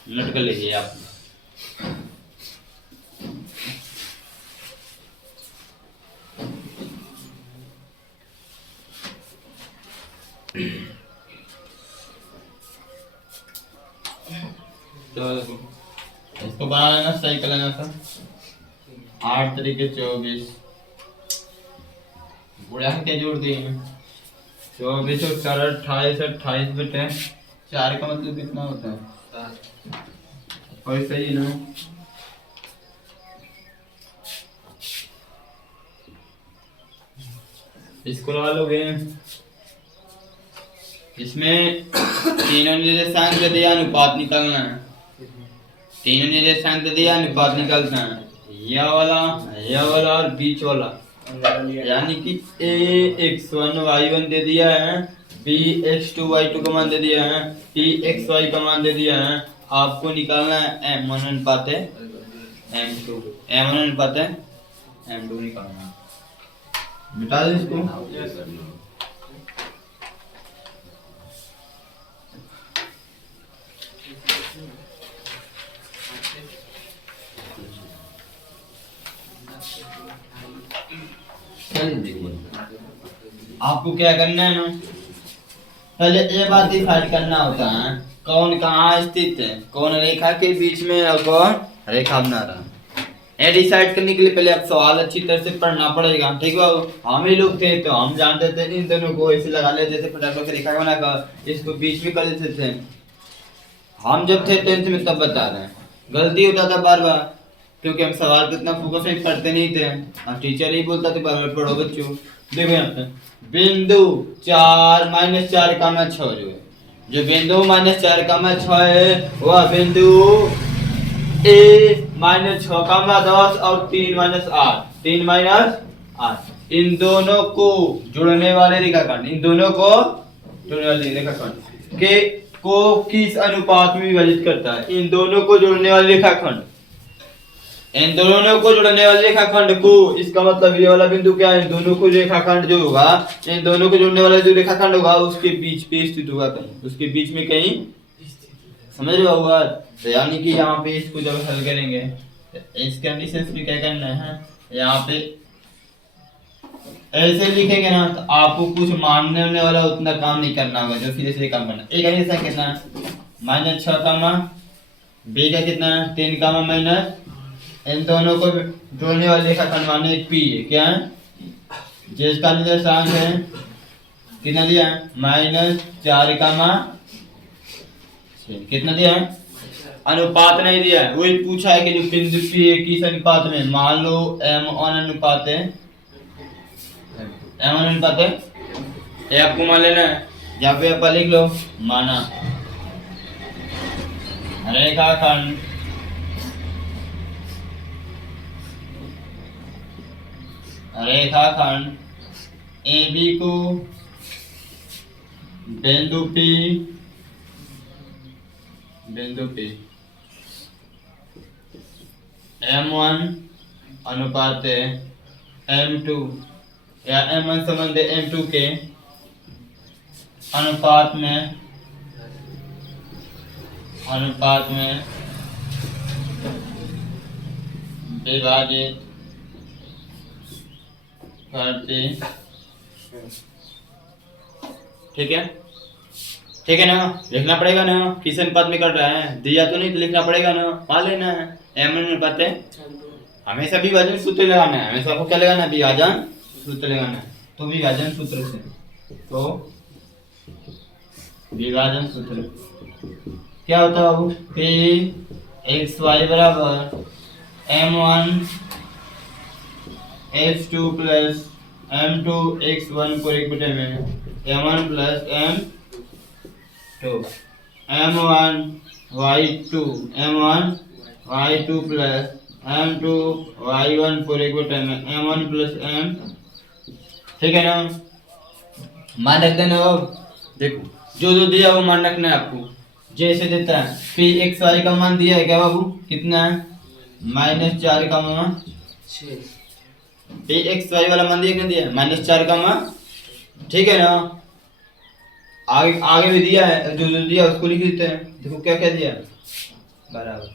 नोट कर लीजिए आप। तो इसको बना लेना सही कर लेना था 8 तरीके 24 बुढ़ा क्या जोड़ दिए 24 और 4 28 28 बटे 4 का मतलब कितना होता है और सही ना इसको लगा लोगे इसमें तीनों निर्देशांक दे दिया अनुपात निकालना है तीनों निर्देशांक दे दिया अनुपात निकालना है यह वाला और बीच वाला यानी कि a(x1) y1 दे दिया है b(x2) y2 का मान दे दिया है p(x y) का मान दे दिया है। आपको निकालना है m1 अनुपात है m2 m1 अनुपात है m2 निकालना है मिटा दो इसको आपको क्या करना है ना पहले ये बात डिसाइड करना होता है कौन कहाँ स्थित है कौन रेखा के बीच में और कौन रेखा बना रहा है। ये डिसाइड करने के लिए पहले आप सवाल अच्छी तरह से पढ़ना पड़ेगा ठीक है। हम ही लोग थे तो हम जानते थे इन दोनों को ऐसे लगा लेते थे फटाफट रेखा बनाकर इसको बीच में कर देते थे। हम जब थे 10th में तब बता रहे हैं गलती होता था बार बार क्योंकि हम सवाल को इतना फोकस में पढ़ते नहीं थे। हम टीचर ही बोलता थे बार बार पढ़ो बच्चों। देखो यहाँ पे बिंदु 4 - 4 का मैं 6 जो बिंदु -4 का मैं 6 है वह बिंदु a -6 का मैं 10 और 3 - 8 3 - 8 इन दोनों को जोड़ने वाले रेखाखंड इन दोनों को जोड़ने वाले रेखाखंड के को किस अनुपात में विभाजित करता है। इन दोनों को जोड़ने वाले रेखाखंड इन दोनों को जोड़ने वाले रेखाखंड को इसका मतलब ये वाला बिंदु क्या है इन दोनों को रेखाखंड जो होगा इन दोनों को जोड़ने वाला जो रेखाखंड होगा उसके बीच पे स्थित होगा कहीं उसके बीच में कहीं समझ रहे होगा। तो यानी कि यहाँ पे इसको जब हल करेंगे इस कंडीशंस में क्या करना है यहाँ पे ऐसे लिखेंगे ना तो आपको कुछ मानने होने वाला उतना काम नहीं करना होगा जो फिर से काम करना। एक ऐसा कितना -6 का b का कितना 3 का माइनस इन दोनों को जोड़ने वाले रेखाखंड माने एक p है क्या है जिसका निर्देशांक है कितना दिया -4 का कितना दिया है अनुपात नहीं दिया है वही पूछा है कि जो बिंदु p है किस अनुपात में मान लो m1 अनुपात है m1 अनुपात है ये आपको मान लेना है यहाँ पे आप लिख लो माना रेखाखंड AB को बिंदु P M1 अनुपात M2 या M1 संबंध M2 के अनुपात में विभाजित करते। ठीक है, ठीक है ना, लिखना पड़ेगा ना, किस अनुपात में कर रहा है, दिया तो नहीं तो लिखना पड़ेगा ना, मान लेना है m अनुपात है। हमेशा विभाजन सूत्र लगाना है, हमेशा आपको क्या लगाना है, विभाजन सूत्र लगाना है। तो विभाजन सूत्र से, तो विभाजन सूत्र क्या होता है बाबू, p एक्स वाई बराबर m1 x2 plus m2 x1 को एक बटे में m1 plus m2 m1 y2 plus m2 y1 को एक बटे में m1 प्लस m। ठीक है ना, मान रख देना। देखो जो दिया वो मान रखना है आपको। जैसे देता है p एक्स वाई का मान दिया है क्या बाबू, कितना है, -4 का मान, p एक्स वाई वाला मान दिया, कितना दिया है, -4 का मान। ठीक है ना, आगे भी दिया है, जो दिया उसको लिख देते हैं। देखो क्या क्या दिया बराबर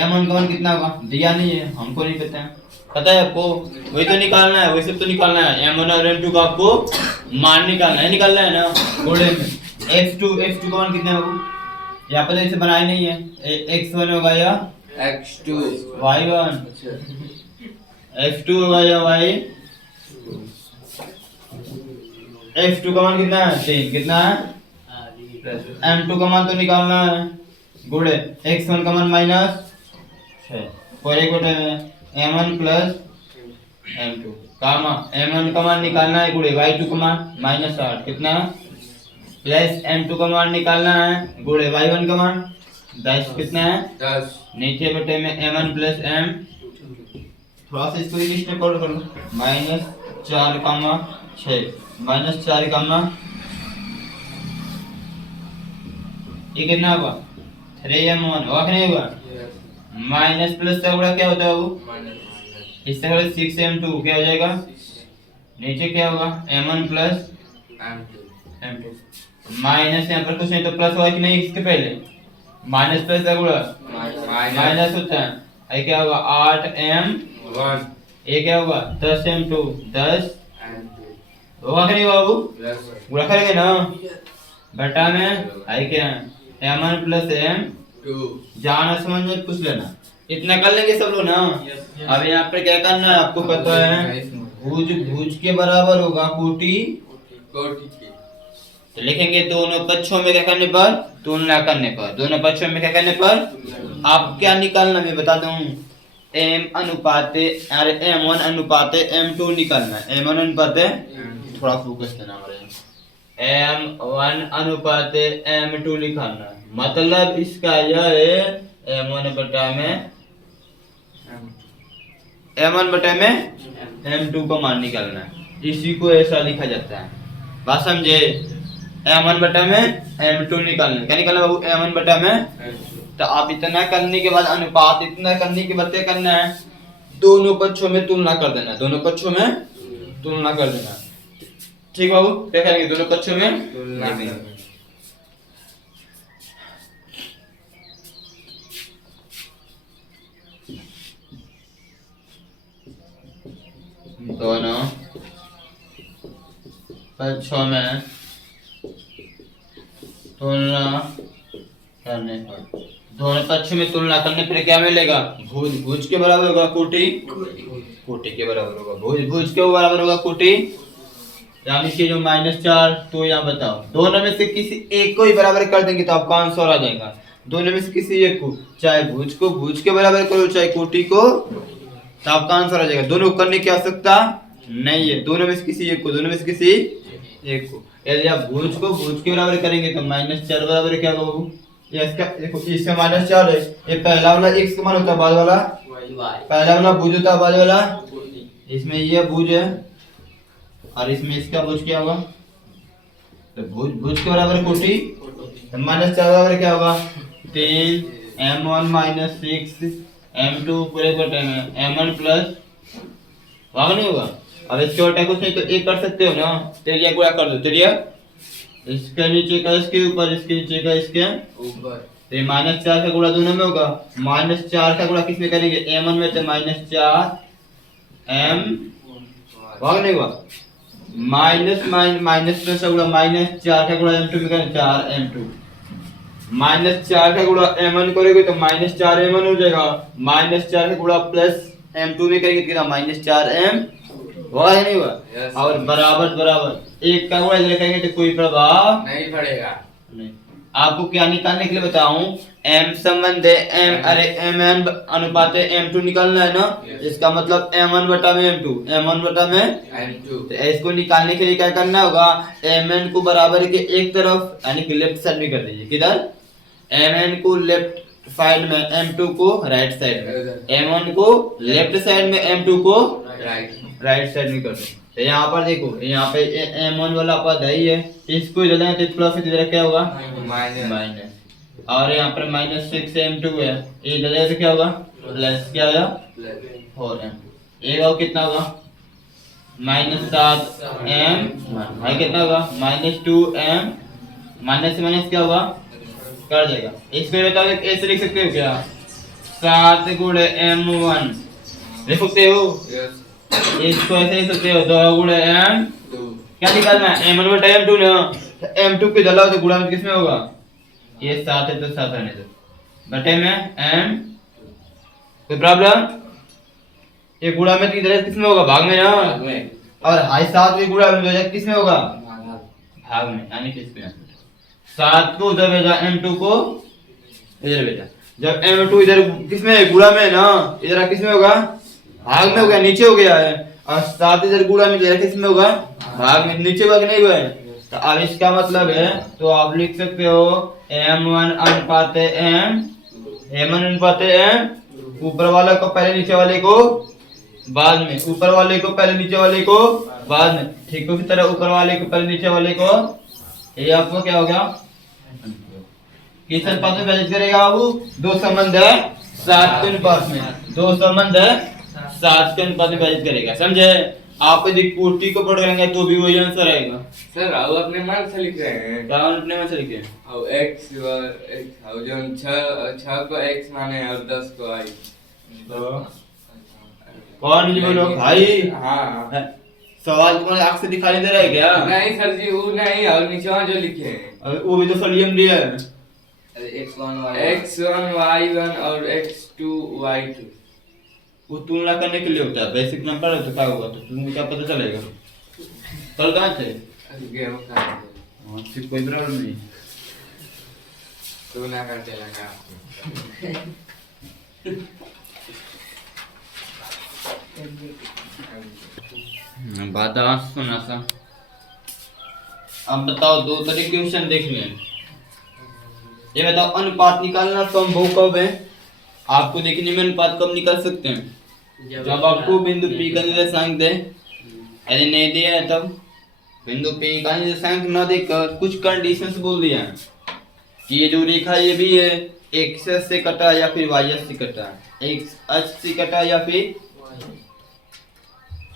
m1 का मान कितना होगा, दिया नहीं है, हमको नहीं पता है, पता है आपको, वही तो निकालना है, वही सब तो निकालना है। m1 और m2 का आपको मान निकालना है ना। थोड़े में x2 का मान कितना है बाबू, यहाँ पर इसे बनाए नहीं है, x1 होगा या x2 y1, x2 होगा या y, x2 का मान कितना है, 3, कितना है, m2 का मान तो निकालना है, गुड़े x1 का मान -6 और एक बटे में m1 प्लस m2 का मान, m1 का मान निकालना है, गुड़े y2 का मान -8 कितना, प्लस m2 का मान निकालना है, गुड़े y1 का मान 10 कितना है, 10 नीचे बटे में m1 प्लस m। थोड़ा सा इसको इंग्लिश में पढ़ कर लो, -4 का मान 6 -4 का मान ये कितना होगा, 3m1 होगा कि नहीं होगा, माइनस प्लस का गुणा क्या होता है वो, इससे 6m2 क्या हो जाएगा, नीचे क्या होगा m1 प्लस m2, माइनस यहाँ पर कुछ नहीं तो प्लस होगा कि नहीं, इसके पहले माइनस प्लस का गुणा माइनस होता है, ये क्या होगा 8m1, ये क्या होगा 10m2 10 होगा कि नहीं बाबू, गुणा करेंगे ना, बटा में आई क्या m1 प्लस m2, जाना समझ पूछ लेना, इतना कर लेंगे सब लोग ना। अब यहाँ पे क्या करना है आपको पता है, भुज के बराबर होगा कोटि, तो लिखेंगे दोनों पक्षों में क्या करने पर, तुलना करने पर, दोनों पक्षों में क्या करने पर। आप क्या निकालना मैं बता दूं, m अनुपाते अरे m1 अनुपाते m2 निकालना है, m1 अनुपाते, थोड़ा फोकस देना पड़ेगा, m1 अनुपाते m2 निकालना है, मतलब इसका यह है m1 बटा में m2 का मान निकालना है, इसी को ऐसा लिखा जाता है, बात समझे, m1 बटा में m2 निकालना, क्या निकालना बाबू, m1 बटा में। तो आप इतना करने के बाद अनुपात, इतना करने के बाद क्या करना है, दोनों पक्षों में तुलना कर देना, दोनों पक्षों में तुलना कर देना। ठीक बाबू, क्या करेंगे, दोनों पक्षों में तुलना करेंगे। दोनों पक्षों में तुलना करने पर, दोनों पक्षों में तुलना करने पर क्या मिलेगा, भुज के बराबर होगा कोटि, कोटि के बराबर होगा भुज के बराबर होगा कोटि, यानी कि जो -4, तो यहाँ बताओ दोनों में से किसी एक को ही बराबर कर देंगे तो आपका आंसर आ जाएगा, दोनों में से किसी एक को, चाहे भुज को भुज के बराबर करो चाहे कोटि को, तो आपका आंसर आ जाएगा। दोनों करने की आवश्यकता नहीं है, दोनों में से किसी एक को, दोनों में से किसी एक को। यदि आप भुज को भुज के बराबर करेंगे तो -4 बराबर क्या होगा बाबू, ये इसका देखो, इसका -4 है, ये पहला वाला x का मान होता है, बाद वाला पहला वाला भुज होता है, बाद वाला, इसमें ये भुज है और इसमें इसका भुज क्या होगा, तो भुज के बराबर कोटि, तो -4 बराबर क्या होगा 3m1 6 m2 पूरे बटे में m1 प्लस, होगा नहीं होगा। अब इसके उल्टा कुछ नहीं तो एक कर सकते हो ना, तेलिया गुणा कर दो, तेलिया इसके नीचे का इसके ऊपर, इसके नीचे का इसके ऊपर। तो ये -4 का गुणा दोनों में होगा। -4 का गुणा किस में करेंगे? m1 में, तो -4 m होगा नहीं हुआ। माइनस माइनस प्लस का गुणा -4 का गुणा m2 में करेंगे 4m2। -4 का गुणा m1 करेंगे तो -4m1 हो जाएगा। -4 का गुणा प्लस m2 में करेंगे कितना? -4m होगा या नहीं हुआ? Yes, और बराबर बराबर एक का गुणा इधर करेंगे तो कोई प्रभाव नहीं पड़ेगा। नहीं। आपको क्या निकालने के लिए बताऊं? m संबंध है m, अरे mn अनुपात m2 निकालना है ना। Yes. इसका मतलब m1 बटा में m2, m1 बटा में M2। तो इसको निकालने के लिए क्या करना होगा? mn को बराबर के एक तरफ यानी कि लेफ्ट साइड में कर दीजिए। किधर? mn को लेफ्ट साइड में, m2 को राइट साइड में। m1 को लेफ्ट साइड में, m2 को राइट साइड में कर दो। तो यहाँ पर देखो, यहाँ पे m1 वाला पद है ही है, इसको इधर लेना तो प्लस इधर क्या होगा? माइनस। और यहाँ पर -6m2 है, इधर से क्या होगा? प्लस क्या होगा? 4m। एक और कितना होगा? -7m है, कितना होगा? -2m। माइनस से माइनस क्या होगा? कर देगा। इसको बताओ ऐसे लिख सकते हो क्या? 7 गुणे m1 लिख सकते हो? इसको ऐसे लिख सकते हो 2 गुणे m2। क्या निकालना है? m1 बटा m2 ना। m2 के डाला तो गुणा में किस में होगा? ये 7 है तो 7 रहने दो, बटे में m। कोई प्रॉब्लम? ये गुणा में इधर किस में होगा? भाग में ना। और हाई 7 भी गुणा में भेजा किस में होगा? भाग में, यानी किस में? 7 को उधर भेजा, m2 को इधर भेजा। जब m2 इधर किस में है? गुणा में ना। इधर किस में होगा? भाग में हो गया, नीचे हो गया है। और 7 इधर गुणा में, इधर किस में होगा? भाग में, नीचे भाग नहीं हुआ है। तो अब इसका मतलब है, तो आप लिख सकते हो m1 अनुपात m, m1 अनुपात m, ऊपर वाले को पहले, नीचे वाले को बाद में, ऊपर वाले को पहले, नीचे वाले को बाद में। ठीक उसी तरह ऊपर वाले को पहले, नीचे वाले को। ये आपको क्या हो गया? किस अनुपात में विभाजित करेगा बाबू? दो संबंध है 7 के अनुपात में, दो संबंध है 7 के अनुपात में विभाजित करेगा। समझे? आप यदि कोटि को पढ़ लेंगे तो भी वही आंसर आएगा। सर आओ अपने मन से लिख रहे हैं। क्या अपने मन से लिखे? आओ x आओ जो 6 को x माने और 10 को y। तो कौन जी बोलो भाई? हाँ सवाल तुम्हारे आंख से दिखाई दे रहा है क्या? नहीं सर जी, वो नहीं, और नीचे वहाँ जो लिखे हैं वो भी तो सोडियम दिया है। x1 y1 और x2 y2। वो तुलना करने के लिए होता है, बेसिक नंबर है तो क्या होगा? तो तुमको क्या पता चलेगा? कल कहाँ थे? सिर्फ कोई प्रॉब्लम नहीं, तुलना करते लगा। बात सुना सा। अब बताओ, दो तरह के क्वेश्चन देख लें। ये बताओ, अनुपात निकालना संभव कब है? आपको देखने में अनुपात कब निकाल सकते हैं? जब आपको बिंदु P का निर्देशांक दे। यदि नहीं दिया है तब बिंदु P का निर्देशांक न देकर कुछ कंडीशंस बोल दिया है कि ये जो रेखा ये भी है x से कटा या फिर y से कटा, x अक्ष से कटा या फिर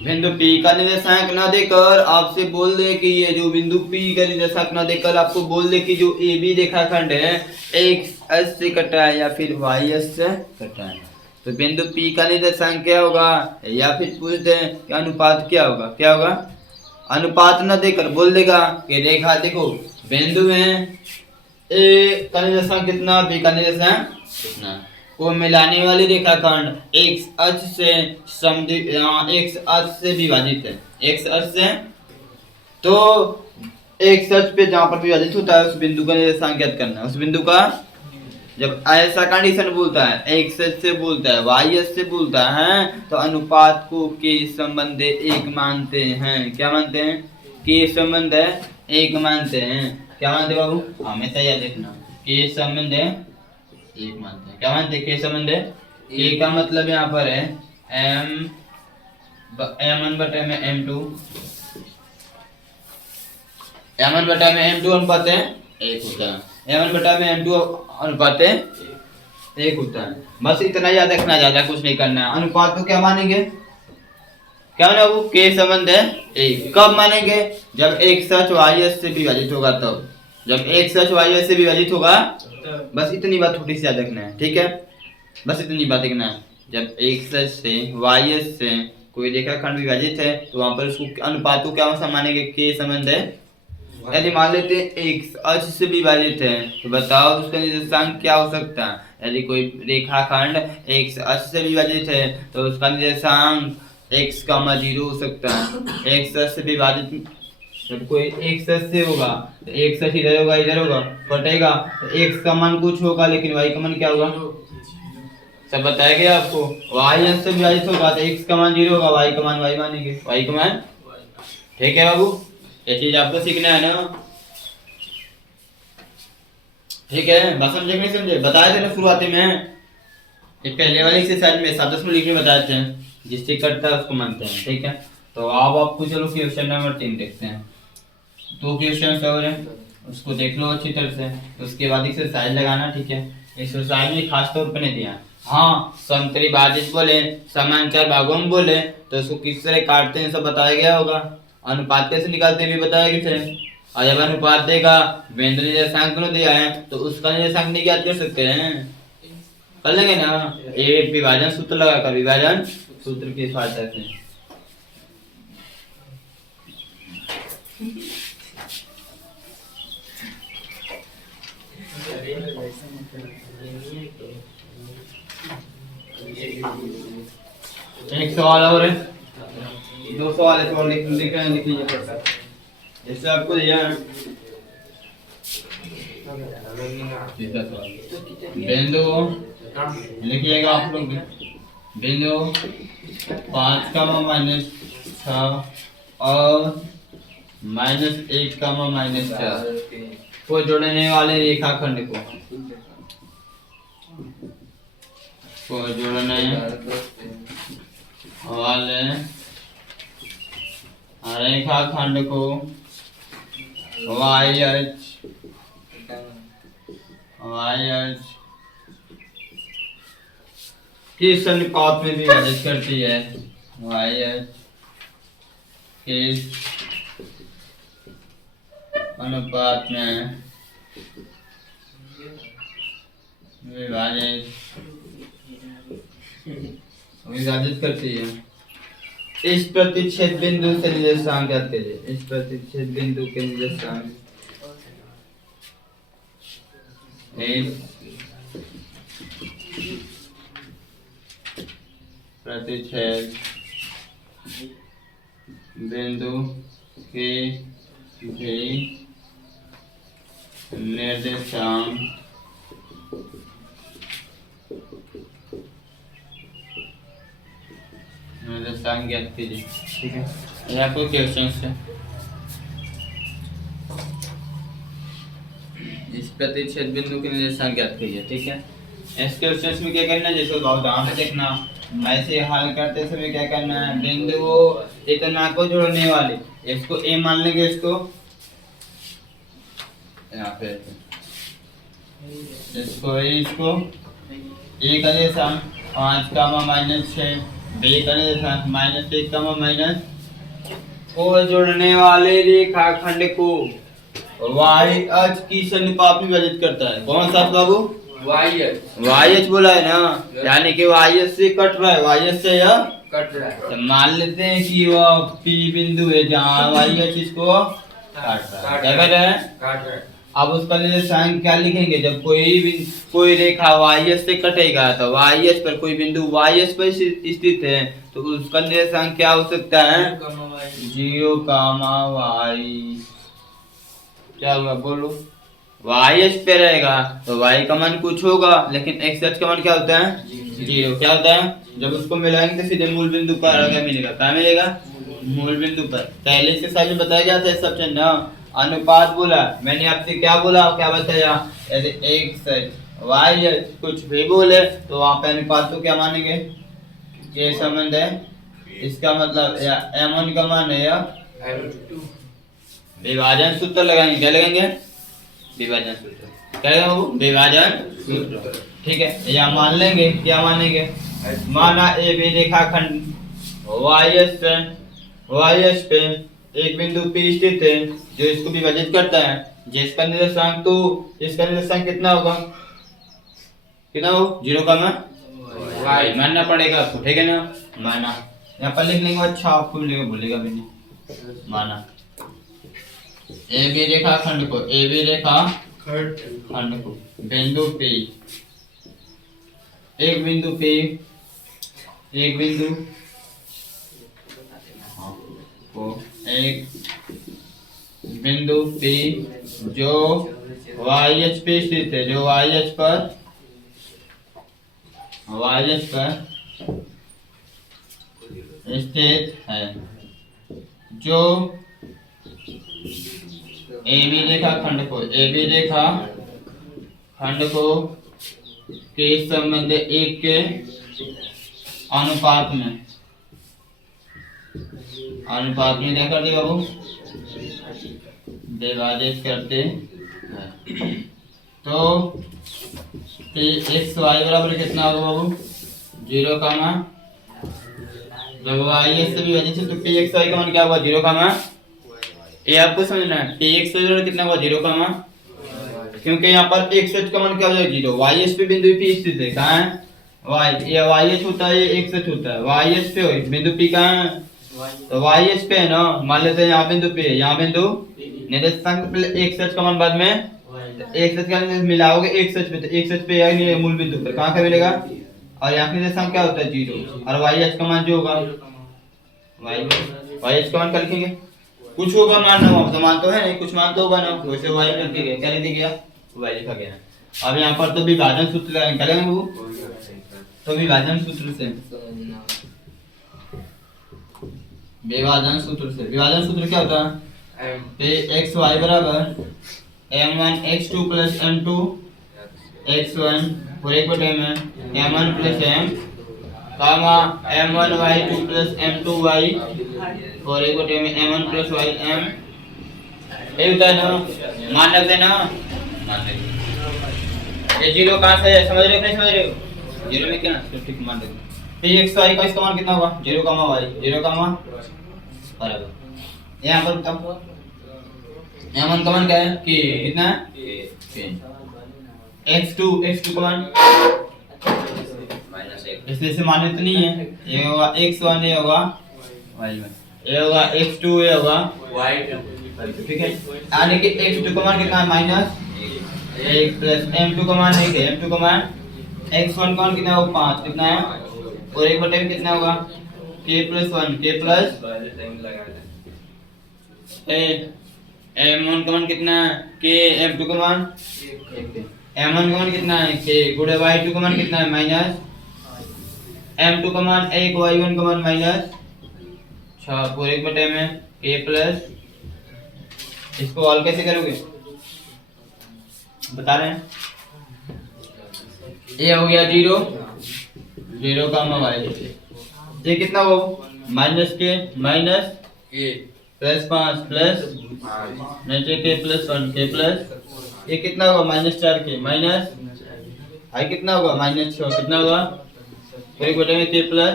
बिंदु P का निर्देशांक न देकर आपसे बोल दे कि ये जो बिंदु P का निर्देशांक न देकर आपको बोल दे कि जो AB रेखाखंड है x अक्ष से कटा है या फिर y से कटा है, तो बिंदु P का निर्देशांक क्या होगा? या फिर पूछ दे कि अनुपात क्या होगा? क्या होगा? अनुपात न देकर बोल देगा कि रेखा देखो बिंदु है A का निर्देशांक कितना, B का निर्देशांक कितना, को मिलाने वाली रेखाखंड x अक्ष से x अक्ष से विभाजित है, x अक्ष से, तो x अक्ष पे जहाँ पर विभाजित होता है उस बिंदु का निर्देशांक ज्ञात करना है। उस बिंदु का जब ऐसा कंडीशन बोलता है, x अक्ष से बोलता है, y अक्ष से बोलता है, तो अनुपात को के संबंध एक मानते हैं। क्या मानते हैं? के संबंध एक मानते हैं। क्या मानते बाबू? हमेशा याद रखना, के संबंध एक मानते हैं। क्या मानते हैं? के संबंध के का मतलब यहाँ पर है m1 बटे में m2, m1 बटा में m2 अनुपात एक होता है, m1 बटा में m2 अनुपात एक होता है। बस इतना याद रखना, ज्यादा कुछ नहीं करना है। अनुपात को क्या मानेंगे? क्या ना वो के संबंध है एक। कब मानेंगे? जब एक सच वाई एस से विभाजित होगा तब। जब एक सच वाई एस से विभाजित होगा, बस इतनी बात थोड़ी सी याद रखना है, ठीक है, बस इतनी बात देखना है। जब एक सच से वाई एस से कोई रेखाखंड विभाजित है तो वहां पर उसको अनुपात को क्या मानेंगे? के संबंध है। यदि मान लेते हैं एक अक्ष से विभाजित है तो बताओ उसका निर्देशांक क्या हो सकता है? यदि कोई रेखाखंड एक अक्ष से विभाजित है तो उसका निर्देशांक x, 0 हो सकता है। x से विभाजित जब कोई एक सच से होगा तो एक सच इधर होगा कटेगा तो x का मान कुछ होगा लेकिन y का मान क्या होगा? सब बताया गया आपको। y अंश से विभाजित होगा तो x का मान 0 होगा, y का मान y मानेंगे, y का मान। ठीक है बाबू, ये चीज आपको सीखना है ना, ठीक है? बात समझे नहीं समझे? बताए थे ना शुरुआती में, ये पहले वाली एक्सरसाइज में 7 लिखने बताए थे, जिससे करता है उसको मानते हैं, ठीक है? तो अब आपको चलो क्वेश्चन नंबर 3 देखते हैं। 2 क्वेश्चन और हैं, उसको देख लो अच्छी तरह से, उसके बाद एक्सरसाइज लगाना, ठीक है? एक्सरसाइज में खास तौर पर नहीं दिया। हाँ, समतली भाजित बोले, समांतर भागों में बोले तो उसको किस तरह काटते हैं सब बताया गया होगा। अनुपात कैसे निकालते हैं भी बताया गया है। और जब अनुपात देगा, बिंदु निर्देशांक को दिया है तो उसका निर्देशांक नहीं ज्ञात कर सकते हैं, कर लेंगे ना? एक विभाजन सूत्र लगाकर, विभाजन सूत्र की सहायता से। एक सवाल और है, 2 सवाल है तो लिख लीजिए। जैसे आपको दिया है बिंदु, लिखिएगा आप लोग बिंदु 5, -6 और -1, -4 को जोड़ने वाले रेखाखंड को जोड़ने वाले रेखाखंड को वाई एच किस अनुपात में विभाजित करती है? वाई एच किस अनुपात में विभाजित करती है? इस प्रतिच्छेद बिंदु से निर्देशांक ज्ञात कीजिए। इस प्रतिच्छेद बिंदु के निर्देशांक, इस प्रतिच्छेद बिंदु के भी निर्देशांक ज्ञात कीजिए, ठीक है? ये आपको क्वेश्चन है। इस प्रतिच्छेद बिंदु के निर्देशांक ज्ञात कीजिए, ठीक है? इस क्वेश्चन में क्या करना है, जैसे बहुत ध्यान से देखना, ऐसे हल करते समय क्या करना है, बिंदु इतना को जोड़ने वाले, इसको ए मान लेंगे, इसको यहाँ पे इसको ए का निर्देशांक 5, -6, बी का निर्देशांक -1, को जोड़ने वाले रेखाखंड को वाई एच किस अनुपात में विभाजित करता है? कौन सा बाबू? वाई एच बोला है ना, यानी कि वाई एच से कट रहा है, वाई एच से यह कट रहा है। तो मान लेते हैं कि वह पी बिंदु है जहाँ वाई एच इसको काट रहा है, क्या कर रहा है? काट रहा है। अब उसका निर्देशांक क्या लिखेंगे? जब कोई रेखा वाई एच से कटेगा तो वाई एच पर कोई बिंदु वाई एच पर स्थित है तो उसका निर्देशांक क्या हो सकता है? 0, y। क्या हुआ बोलो? वाई एच पे रहेगा तो वाई का मान कुछ होगा लेकिन एक्स एच का मान क्या होता है? 0। क्या होता है? जब उसको मिलाएंगे तो सीधे मूल बिंदु पर क्या मिलेगा? क्या मिलेगा? मूल बिंदु पर। पहले इसके साथ में बताया गया था इस सब ना, अनुपात बोला, मैंने आपसे क्या बोला, क्या बताया? यदि x y कुछ भी बोले तो वहां पे अनुपात को क्या मानेंगे? ये संबंध है, इसका मतलब m1 का मान है या विभाजन सूत्र लगाएंगे। क्या लगाएंगे? विभाजन सूत्र। क्या लगाएंगे बाबू? विभाजन सूत्र, ठीक है? या मान लेंगे, क्या मानेंगे? माना ए बी रेखाखंड वाई पे एक बिंदु P स्थित है जो इसको विभाजित करता है, जिसका निर्देशांक तो इसका निर्देशांक कितना होगा, कितना हो 0, वाई मानना पड़ेगा आपको, ठीक है ना। माना यहाँ पर लिख लेंगे, अच्छा आपको मिलेगा, भूलेगा भी नहीं। माना ए बी रेखा खंड को, ए बी रेखा खंड को बिंदु P, एक बिंदु P, एक बिंदु को एक बिंदु P जो YH पे स्थित है, जो YH पर स्थित है, जो AB रेखा खंड को, AB रेखा खंड को के संबंध एक के अनुपात में क्या कर दिया बाबू, विभाजित करते हैं। तो एक्स वाई बराबर कितना होगा बाबू, 0, जब वाई से विभाजित है तो पी एक्स वाई का मान क्या होगा, 0, ये आपको समझना है। पी एक्स वाई कितना होगा, 0, क्योंकि यहाँ पर एक्स एच का मान क्या हो जाएगा, 0। वाई एच पे बिंदु पी स्थित है, कहाँ है, वाई, ये वाई एच होता है, ये एक्स एच होता है। वाई एच पे हो बिंदु पी कहाँ है, तो वाई एच पे है ना, मान लेते हैं यहाँ बिंदु पे है, यहाँ बिंदु निर्देशांक पहले एक्स एच का मान बाद में, एक्स एच का मिलाओगे एक्स एच पे, तो एक्स एच पे या नहीं मूल बिंदु पर कहाँ का मिलेगा, और यहाँ का निर्देशांक क्या होता है, 0, और वाई एच का मान जो होगा, वाई एच का मान क्या लिखेंगे, कुछ होगा मान ना, तो मान तो है नहीं, कुछ मान तो होगा ना, वैसे वाई लिख दिया, क्या लिख दिया, वाई लिखा गया। अब यहाँ पर तो विभाजन सूत्र निकालेंगे वो, तो विभाजन सूत्र से, विभाजन सूत्र क्या होता है, एक्स वाई बराबर m1 x2 plus m2 x1 और एक बटे में m1 प्लस m कामा m1 y2 plus m2 y और एक बटे में m1 प्लस y m, ये होता है ना, मान रख देना, मान रख ये 0 कहाँ से है, समझ रहे हो नहीं समझ रहे हो, 0 में क्या तो ठीक मान रख पी एक्स वाई का इसका मान कितना होगा, 0, y 0, बराबर यहाँ पर बताओ m1 का मान क्या है, कि कितना है, x2 का मान इसलिए से मान्य तो नहीं है, ये होगा x1, ये होगा y1, ये होगा x2, ये होगा y2, ठीक है। यानी कि x2 का मान कितना है, -1 प्लस m2 का मान 1 है, m2 का मान, x1 का मान कितना होगा, 5, कितना है, और एक बटे में कितना होगा, k plus 1, k plus m1 का मान कितना है, k, m2 का मान, m1 का मान कितना है, k गुणे y2 का मान कितना है, माइनस m2 का मान 1, y1 का मान -6 पूरे एक बटे में k प्लस, इसको हल कैसे करोगे बता रहे हैं, ये हो गया 0, 0, y, ये कितना हो, -k माइनस प्लस 5 प्लस नीचे k प्लस 1, k प्लस, ये कितना होगा, -4k माइनस आई कितना होगा, -6, कितना होगा, एक बटे में k प्लस।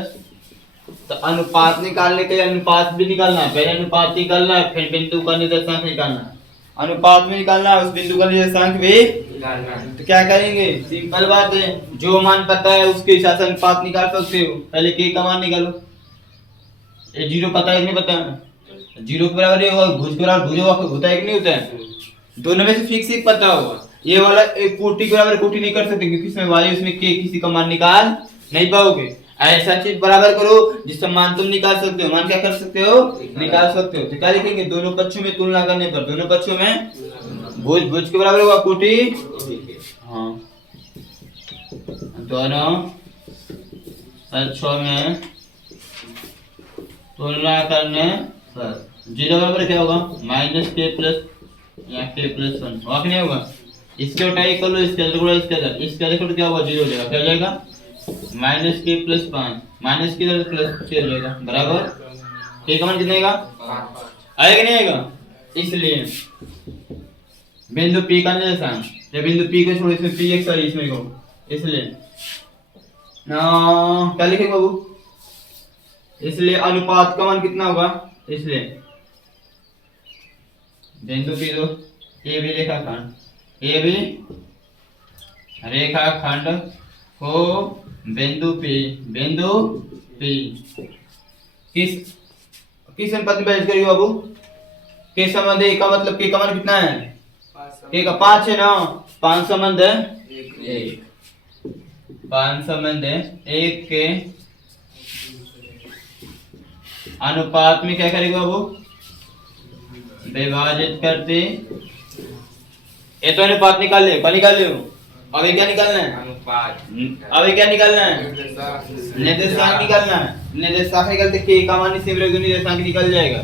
तो अनुपात निकालने के लिए अनुपात भी निकालना है, पहले अनुपात निकालना है, फिर बिंदु का निर्देशांक निकालना है, अनुपात में निकालना है, उस बिंदु का निर्देशांक भी निकालना है। तो क्या करेंगे, सिंपल बात है, जो मान पता है उसके हिसाब से अनुपात निकाल सकते हो। पहले k का मान निकालो, ये 0 पता है नहीं पता, 0 के बराबर होगा, भुज के बराबर भुज होता है कि नहीं होता है, दोनों में से फिक्स एक पता होगा। ये वाला एक कोटि के बराबर कोटि नहीं कर सकते, क्योंकि इसमें y उसमें k, किसी का मान निकाल नहीं पाओगे। ऐसा चीज बराबर करो जिससे मान तुम निकाल सकते हो, मान क्या कर सकते हो, निकाल सकते हो। तो क्या लिखेंगे, दोनों पक्षों में तुलना करने पर, दोनों पक्षों में भुज, भुज के बराबर होगा कोटि, हाँ, दोनों पक्षों में तुलना करने पर 0 बराबर क्या होगा, -k प्लस या k प्लस 1 होगा कि नहीं होगा। इसके उठाइए कर लो, इसके उठाओ, इसके देखो क्या होगा, 0 हो जाएगा, क्या हो जाएगा, -k प्लस 5, माइनस की तरफ प्लस 6 हो जाएगा, बराबर k का मान कितना आएगा, आएगा कि नहीं आएगा। इसलिए बिंदु P का निर्देशांक, या बिंदु P को छोड़ो, इसमें px है, इसमें को, इसलिए ना क्या लिखेंगे बाबू, इसलिए अनुपात का मान कितना होगा, इसलिए बिंदु पी दो, ए भी रेखाखंड, ए भी रेखाखंड को बिंदु पी किस किस अनुपात में बैठ करिए बाबू, के संबंध ए का मतलब के का मान कितना है, के का 5 है ना, 5 संबंध है 1, 5 संबंध है 1 के अनुपात में क्या करेगा बाबू, विभाजित करते, ये तो अनुपात निकाल ले, निकाल ले, अभी क्या निकालना है, अनुपात, अभी क्या निकालना है, निर्देशांक निकालना है, निर्देशांक निकालते के का मान इसी में निर्देशांक निकल जाएगा,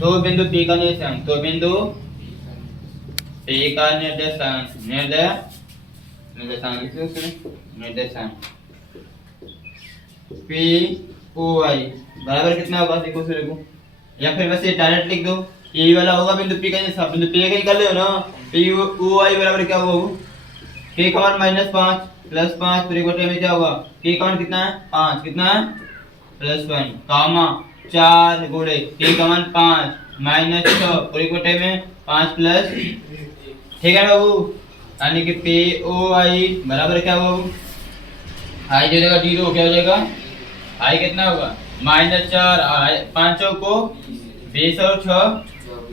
तो बिंदु P का निर्देशांक, तो बिंदु P का निर्देशांक, निर्देशांक लिखो उसमें, निर्देशांक P O I बराबर कितना होगा, देखो फिर देखो, या फिर वैसे डायरेक्ट लिख दो, ये वाला होगा बिंदु P का निर्देशांक, बिंदु P का निकाल ले ना, P O I बराबर क्या होगा, के का मान -5 +5 पूरे कोटे में क्या होगा, के का मान कितना है 5, कितना है +1 कामा 4 गुणे के का मान 5 -6 पूरे कोटे में 5 प्लस, ठीक है बाबू, यानी कि पी ओ आई बराबर क्या होगा, आई जो जगह 0 क्या हो जाएगा, आई कितना होगा -4, 5 को 20 और 6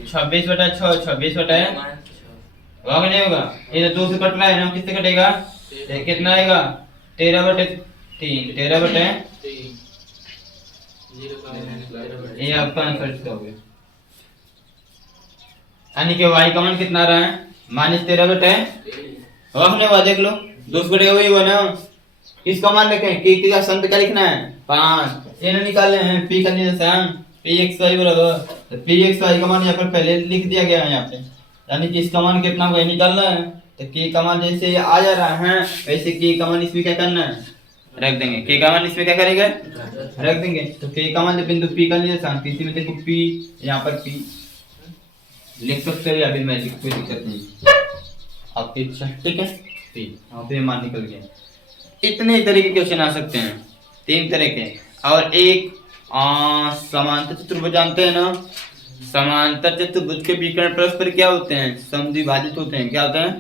26/6, 26 होगा नहीं होगा, ये तो 2 से कट रहा है ना, किससे कटेगा, कितना आएगा 13/3, 13/3, ये आपका आंसर हो गया, यानी कि y का मान कितना आ रहा है -13/3, होगा नहीं हुआ, देख लो 2 से कटेगा वही हुआ ना, किसका मान रखें, k का संत क्या लिखना है 5, ये ना निकालने हैं p का निर्देशांक pxy बराबर, तो pxy का मान यहाँ पर पहले लिख दिया गया है यहाँ पे, यानी कि इसका मान कितना होगा निकालना है, तो k का मान जैसे आ जा रहा है वैसे k का मान इसमें क्या करना है रख देंगे, k का मान इसमें क्या करेंगे रख देंगे, तो k का मान बिंदु p का निर्देशांक, इसी में देखो p, यहाँ पर p लिख सकते हो, अभी मैं लिख कोई दिक्कत नहीं, आपकी इच्छा, ठीक है p, यहाँ पे मान निकल गया। इतने तरह के क्वेश्चन आ सकते हैं, 3 तरह के, और एक समांतर चतुर्भुज जानते हैं ना, समांतर चतुर्भुज के विकर्ण परस्पर क्या होते हैं, समद्विभाजित होते हैं, क्या होते हैं,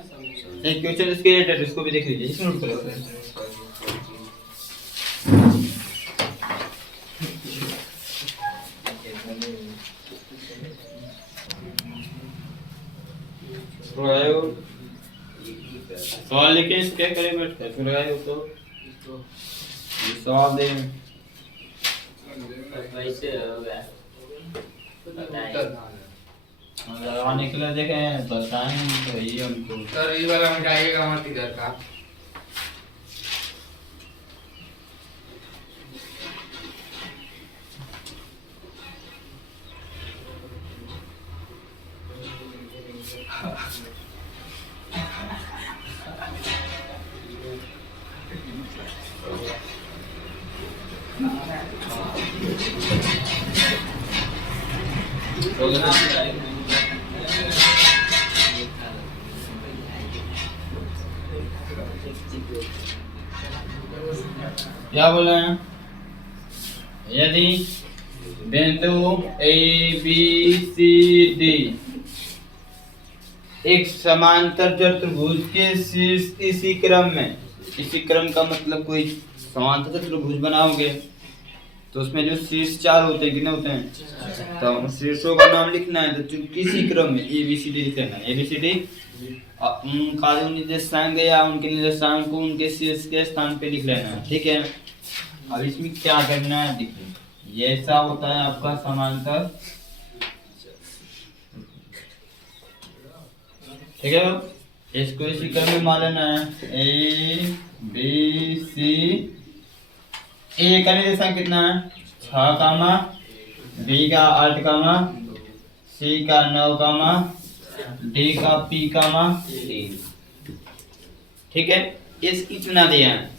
एक क्वेश्चन इसके रिलेटेड, इसको भी देख लीजिए, इसको नोट करो, सवाल लिखे इसके करीब बैठ कर फिर आए तो सवाल दे वैसे हो गया लगाने के लिए देखें बताएं तो ये हमको, सर ये वाला मिटाइएगा मत इधर का, क्या बोले हैं, यदि बिंदु ए बी सी डी एक समांतर चतुर्भुज के शीर्ष इसी क्रम में, इसी क्रम का मतलब कोई समांतर चतुर्भुज बनाओगे तो उसमें जो शीर्ष 4 होते हैं, कितने होते हैं, तो शीर्षों का नाम लिखना है, तो किसी क्रम में ए बी सी डी लिखना है, ए बी सी डी उनका जो निर्देशांक या उनके निर्देशांक को उनके शीर्ष के स्थान पे लिख लेना है, ठीक है। अब इसमें क्या करना है, देखिए ये ऐसा होता है आपका समांतर, ठीक है, इसको इसी क्रम में मान लेना है, ए बी सी, ए का निर्देशांक कितना है 6 कामा, बी का 8 कामा, सी का 9 कामा, डी का पी कामा 3, ठीक है, इसकी चुना दिया है,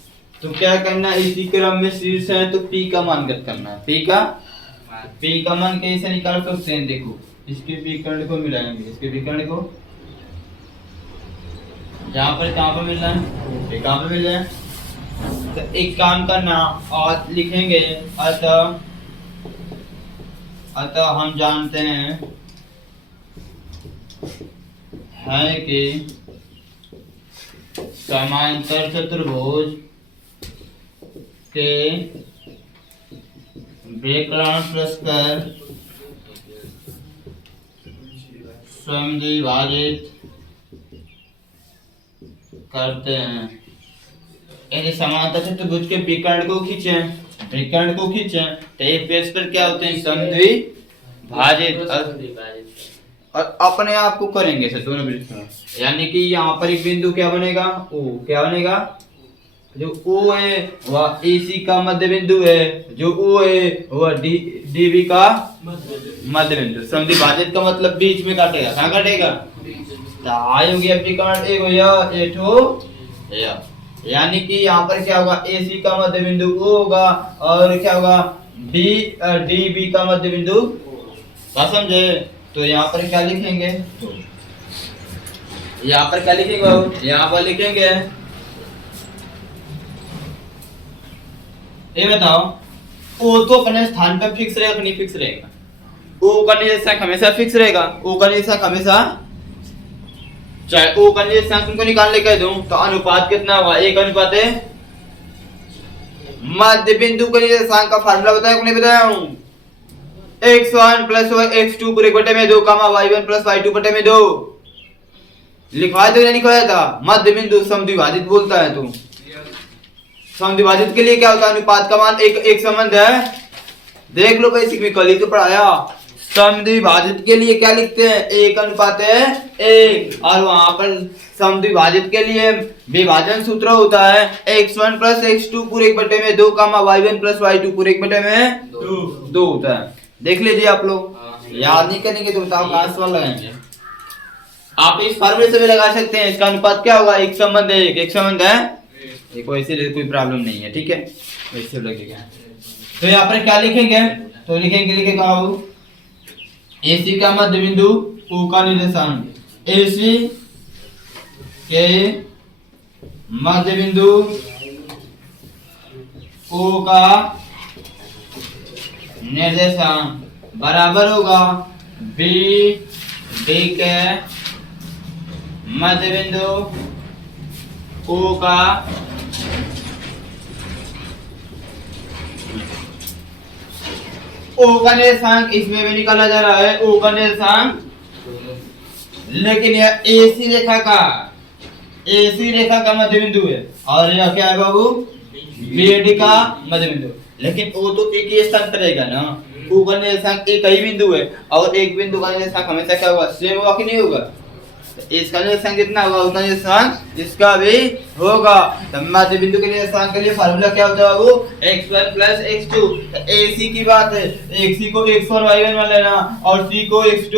तो क्या करना है, इसी क्रम में शीर्ष है तो पी का मान ज्ञात करना है, पी का मान कैसे निकाल सकते हैं, देखो इसके विकर्ण को मिलाएंगे, इसके विकर्ण को यहाँ पर कहाँ पर मिल रहा है, ये कहाँ पर मिल रहा है, तो एक काम करना और लिखेंगे, अतः अतः हम जानते हैं कि समांतर चतुर्भुज के विकर्ण परस्पर समद्विभाजित करते हैं। यदि समांतर चतुर्भुज के विकर्ण को खींचें तो एक पेज पर क्या होते हैं? समद्विभाजित। और अपने आप को करेंगे इसे दोनों वृत्त, यानी कि यहाँ पर एक बिंदु क्या बनेगा? ओ। क्या बनेगा? जो ओ है वह AC का मध्य बिंदु है, जो ओ है वह DB का मध्य बिंदु। समद्विभाजित का मतलब बीच में काटेगा। कहाँ काटेगा? आयोगी विकर्ण एक होया यानी कि यहाँ पर क्या होगा? AC का मध्य बिंदु O होगा और क्या होगा? DB का मध्य बिंदु। समझे? तो यहाँ पर क्या लिखेंगे? यहाँ पर क्या लिखेंगे? यहाँ पर लिखेंगे, ये बताओ O तो अपने स्थान पर फिक्स रहेगा कि नहीं फिक्स रहेगा? O का निर्देशांक हमेशा फिक्स रहेगा। O का निर्देशांक हमेशा, चाहे O का निर्देशांक तुमको निकालने कह दूं तो अनुपात कितना होगा? 1 है मध्य बिंदु का निर्देशांक का फार्मूला बताया कि नहीं बताया हूं? x1 प्लस x2 पूरे बटे में 2 y1 प्लस y2 बटे में 2। लिखवाया तो नहीं लिखवाया था? मध्य बिंदु समद्विभाजित बोलता है तू। समद्विभाजित के लिए क्या होता है? अनुपात का मान एक संबंध है। देख लो बेसिक में कल ही तो पढ़ाया। समद्विभाजित के लिए क्या लिखते हैं? 1:1। और वहां पर समद्विभाजित के लिए विभाजन सूत्र होता है x1 प्लस x2 पूरे बटे में 2 y1 प्लस y2 पूरे बटे में 2 होता है। देख लीजिए आप लोग। याद नहीं करेंगे तो बताओ कहां सवाल लगाएंगे? आप इस फार्मूले से भी लगा सकते हैं। इसका अनुपात क्या होगा? एक संबंध है, एक संबंध है। देखो इसीलिए कोई प्रॉब्लम नहीं है, ठीक है? ऐसे लगेगा। तो यहाँ पर क्या लिखेंगे? तो लिखेगा AC का मध्य बिंदु O का निर्देशांक। AC के मध्य बिंदु O का निर्देशांक बराबर होगा BD के मध्य बिंदु O का O का निर्देशांक इसमें भी निकाला जा रहा है। O का निर्देशांक, लेकिन यह AC रेखा का मध्य बिंदु है और यह क्या है बाबू? BD का मध्य बिंदु। लेकिन O तो एक ही स्थान पर रहेगा ना। O का निर्देशांक एक ही बिंदु है और एक बिंदु का निर्देशांक हमेशा क्या होगा? सेम होगा कि नहीं होगा? इसका निर्देशांक कितना होगा? उतना निर्देशांक इसका भी होगा। तो मध्य बिंदु के निर्देशांक के लिए फार्मूला क्या होता है बाबू? x1 plus x2। AC की बात है, AC को x1 y1 मान लेना और C को x2,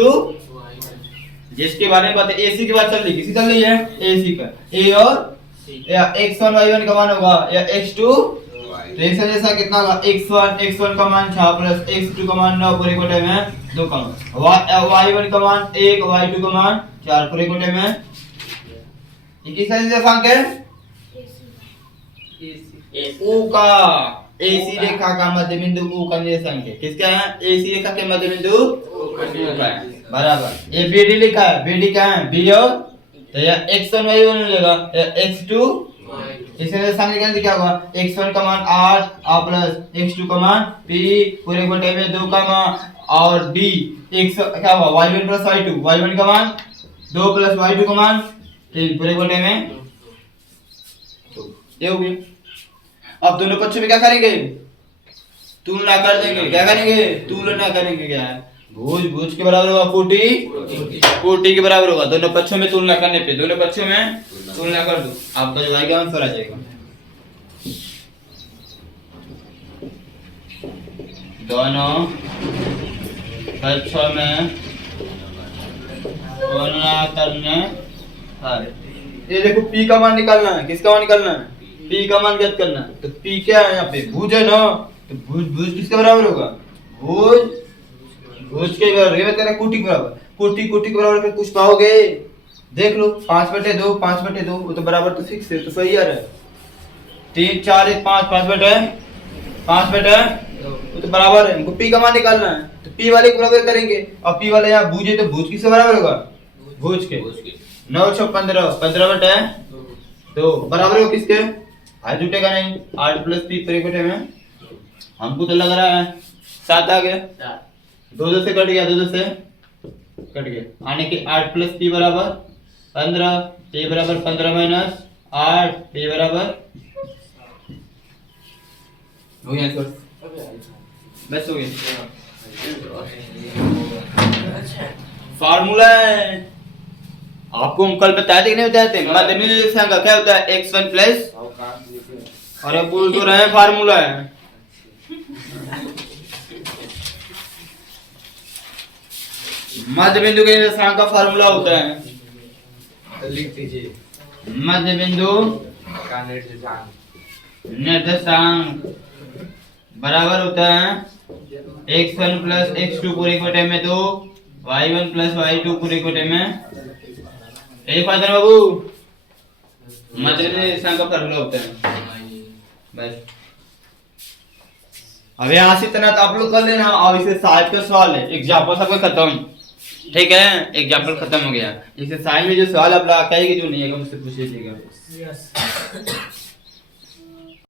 जिसके बारे में बात है AC की बात चल रही, किसी चल रही है? AC का A और या x1 y1 का मान होगा या x2। तो इसका जैसा कितना होगा? x1 का मान 6 प्लस x2 का मान 9 पूरे बटे में 2 का y1 का मान 1 y2 का मान 4 पूरे बटे में। ये किसका निर्देशांक है? O का, AC रेखा का मध्य बिंदु O का निर्देशांक है। किसका है? AC रेखा के मध्य बिंदु O का है बराबर। ये BD लिखा है, BD क्या है? B और तो यह x1 y1 मिलेगा x2। इसका निर्देशांक निकालने क्या होगा? x1 का मान 8 प्लस x2 का मान p पूरे बटे में 2 का मान और d x क्या होगा? y1 प्लस y2, y1 का मान 2 प्लस y2 का मान 3 पूरे बटे में 2। ये हो गया। अब दोनों पक्षों में क्या करेंगे? तुलना कर देंगे। क्या करेंगे? तुलना करेंगे। क्या है? भुज के बराबर होगा कोटि के बराबर होगा। दोनों पक्षों में तुलना करने पे दोनों पक्षों में तुलना कर दो, आपका जो आएगा आंसर आ जाएगा। दोनों पक्षों में तुलना करने पर ये देखो P का मान निकालना है। किसका मान निकालना है? P का मान ज्ञात करना है। तो P क्या है? यहाँ पे भुज है ना, तो भुज किसके बराबर होगा? भुज के बराबर। ये बता रहा कोटि के बराबर। कोटि के बराबर कर कुछ पाओगे? देख लो 5/2 5/2 वो तो बराबर तो फिक्स है, तो सही आ रहा है। 3 4 1 5 5/5 वो तो बराबर है। हमको P का मान निकालना है, तो तो पी वाले के बराबर करेंगे और पी वाले यहाँ भुज है तो भुज किसके बराबर होगा भुज के 9 6 15 15 बटे 2 बराबर हो किसके आज जुटेगा नहीं 8 प्लस पी पर इकट्ठे में हमको तो लग रहा है 7 आ गया 2 से कट गया 2 से कट गया आने के 8 प्लस पी बराबर 15 पी बराबर 15 माइनस 8 पी बराबर हो गया सर बस हो गया फार्मूला है आपको हम कल बताए थे कि नहीं बताए थे माध्यमिक संख्या क्या होता है x1 प्लस अरे बोल तो रहे फार्मूला है मध्य बिंदु के निर्देशांक का फार्मूला होता है लिख दीजिए मध्य बिंदु का निर्देशांक बराबर होता है x1 प्लस x2 पूरे कोटे में 2 y1 प्लस y2 पूरे कोटे में एक बात है बाबू मध्य बिंदु निर्देशांक का फार्मूला होता है बस अब यहाँ से इतना तो आप लोग कर लेना अब इसे साइड का सवाल है एग्जाम्पल सबका खत्म ठीक है एग्जाम्पल खत्म हो गया इसे साइड में जो सवाल आप लगा के जो नहीं है मुझसे पूछ लीजिएगा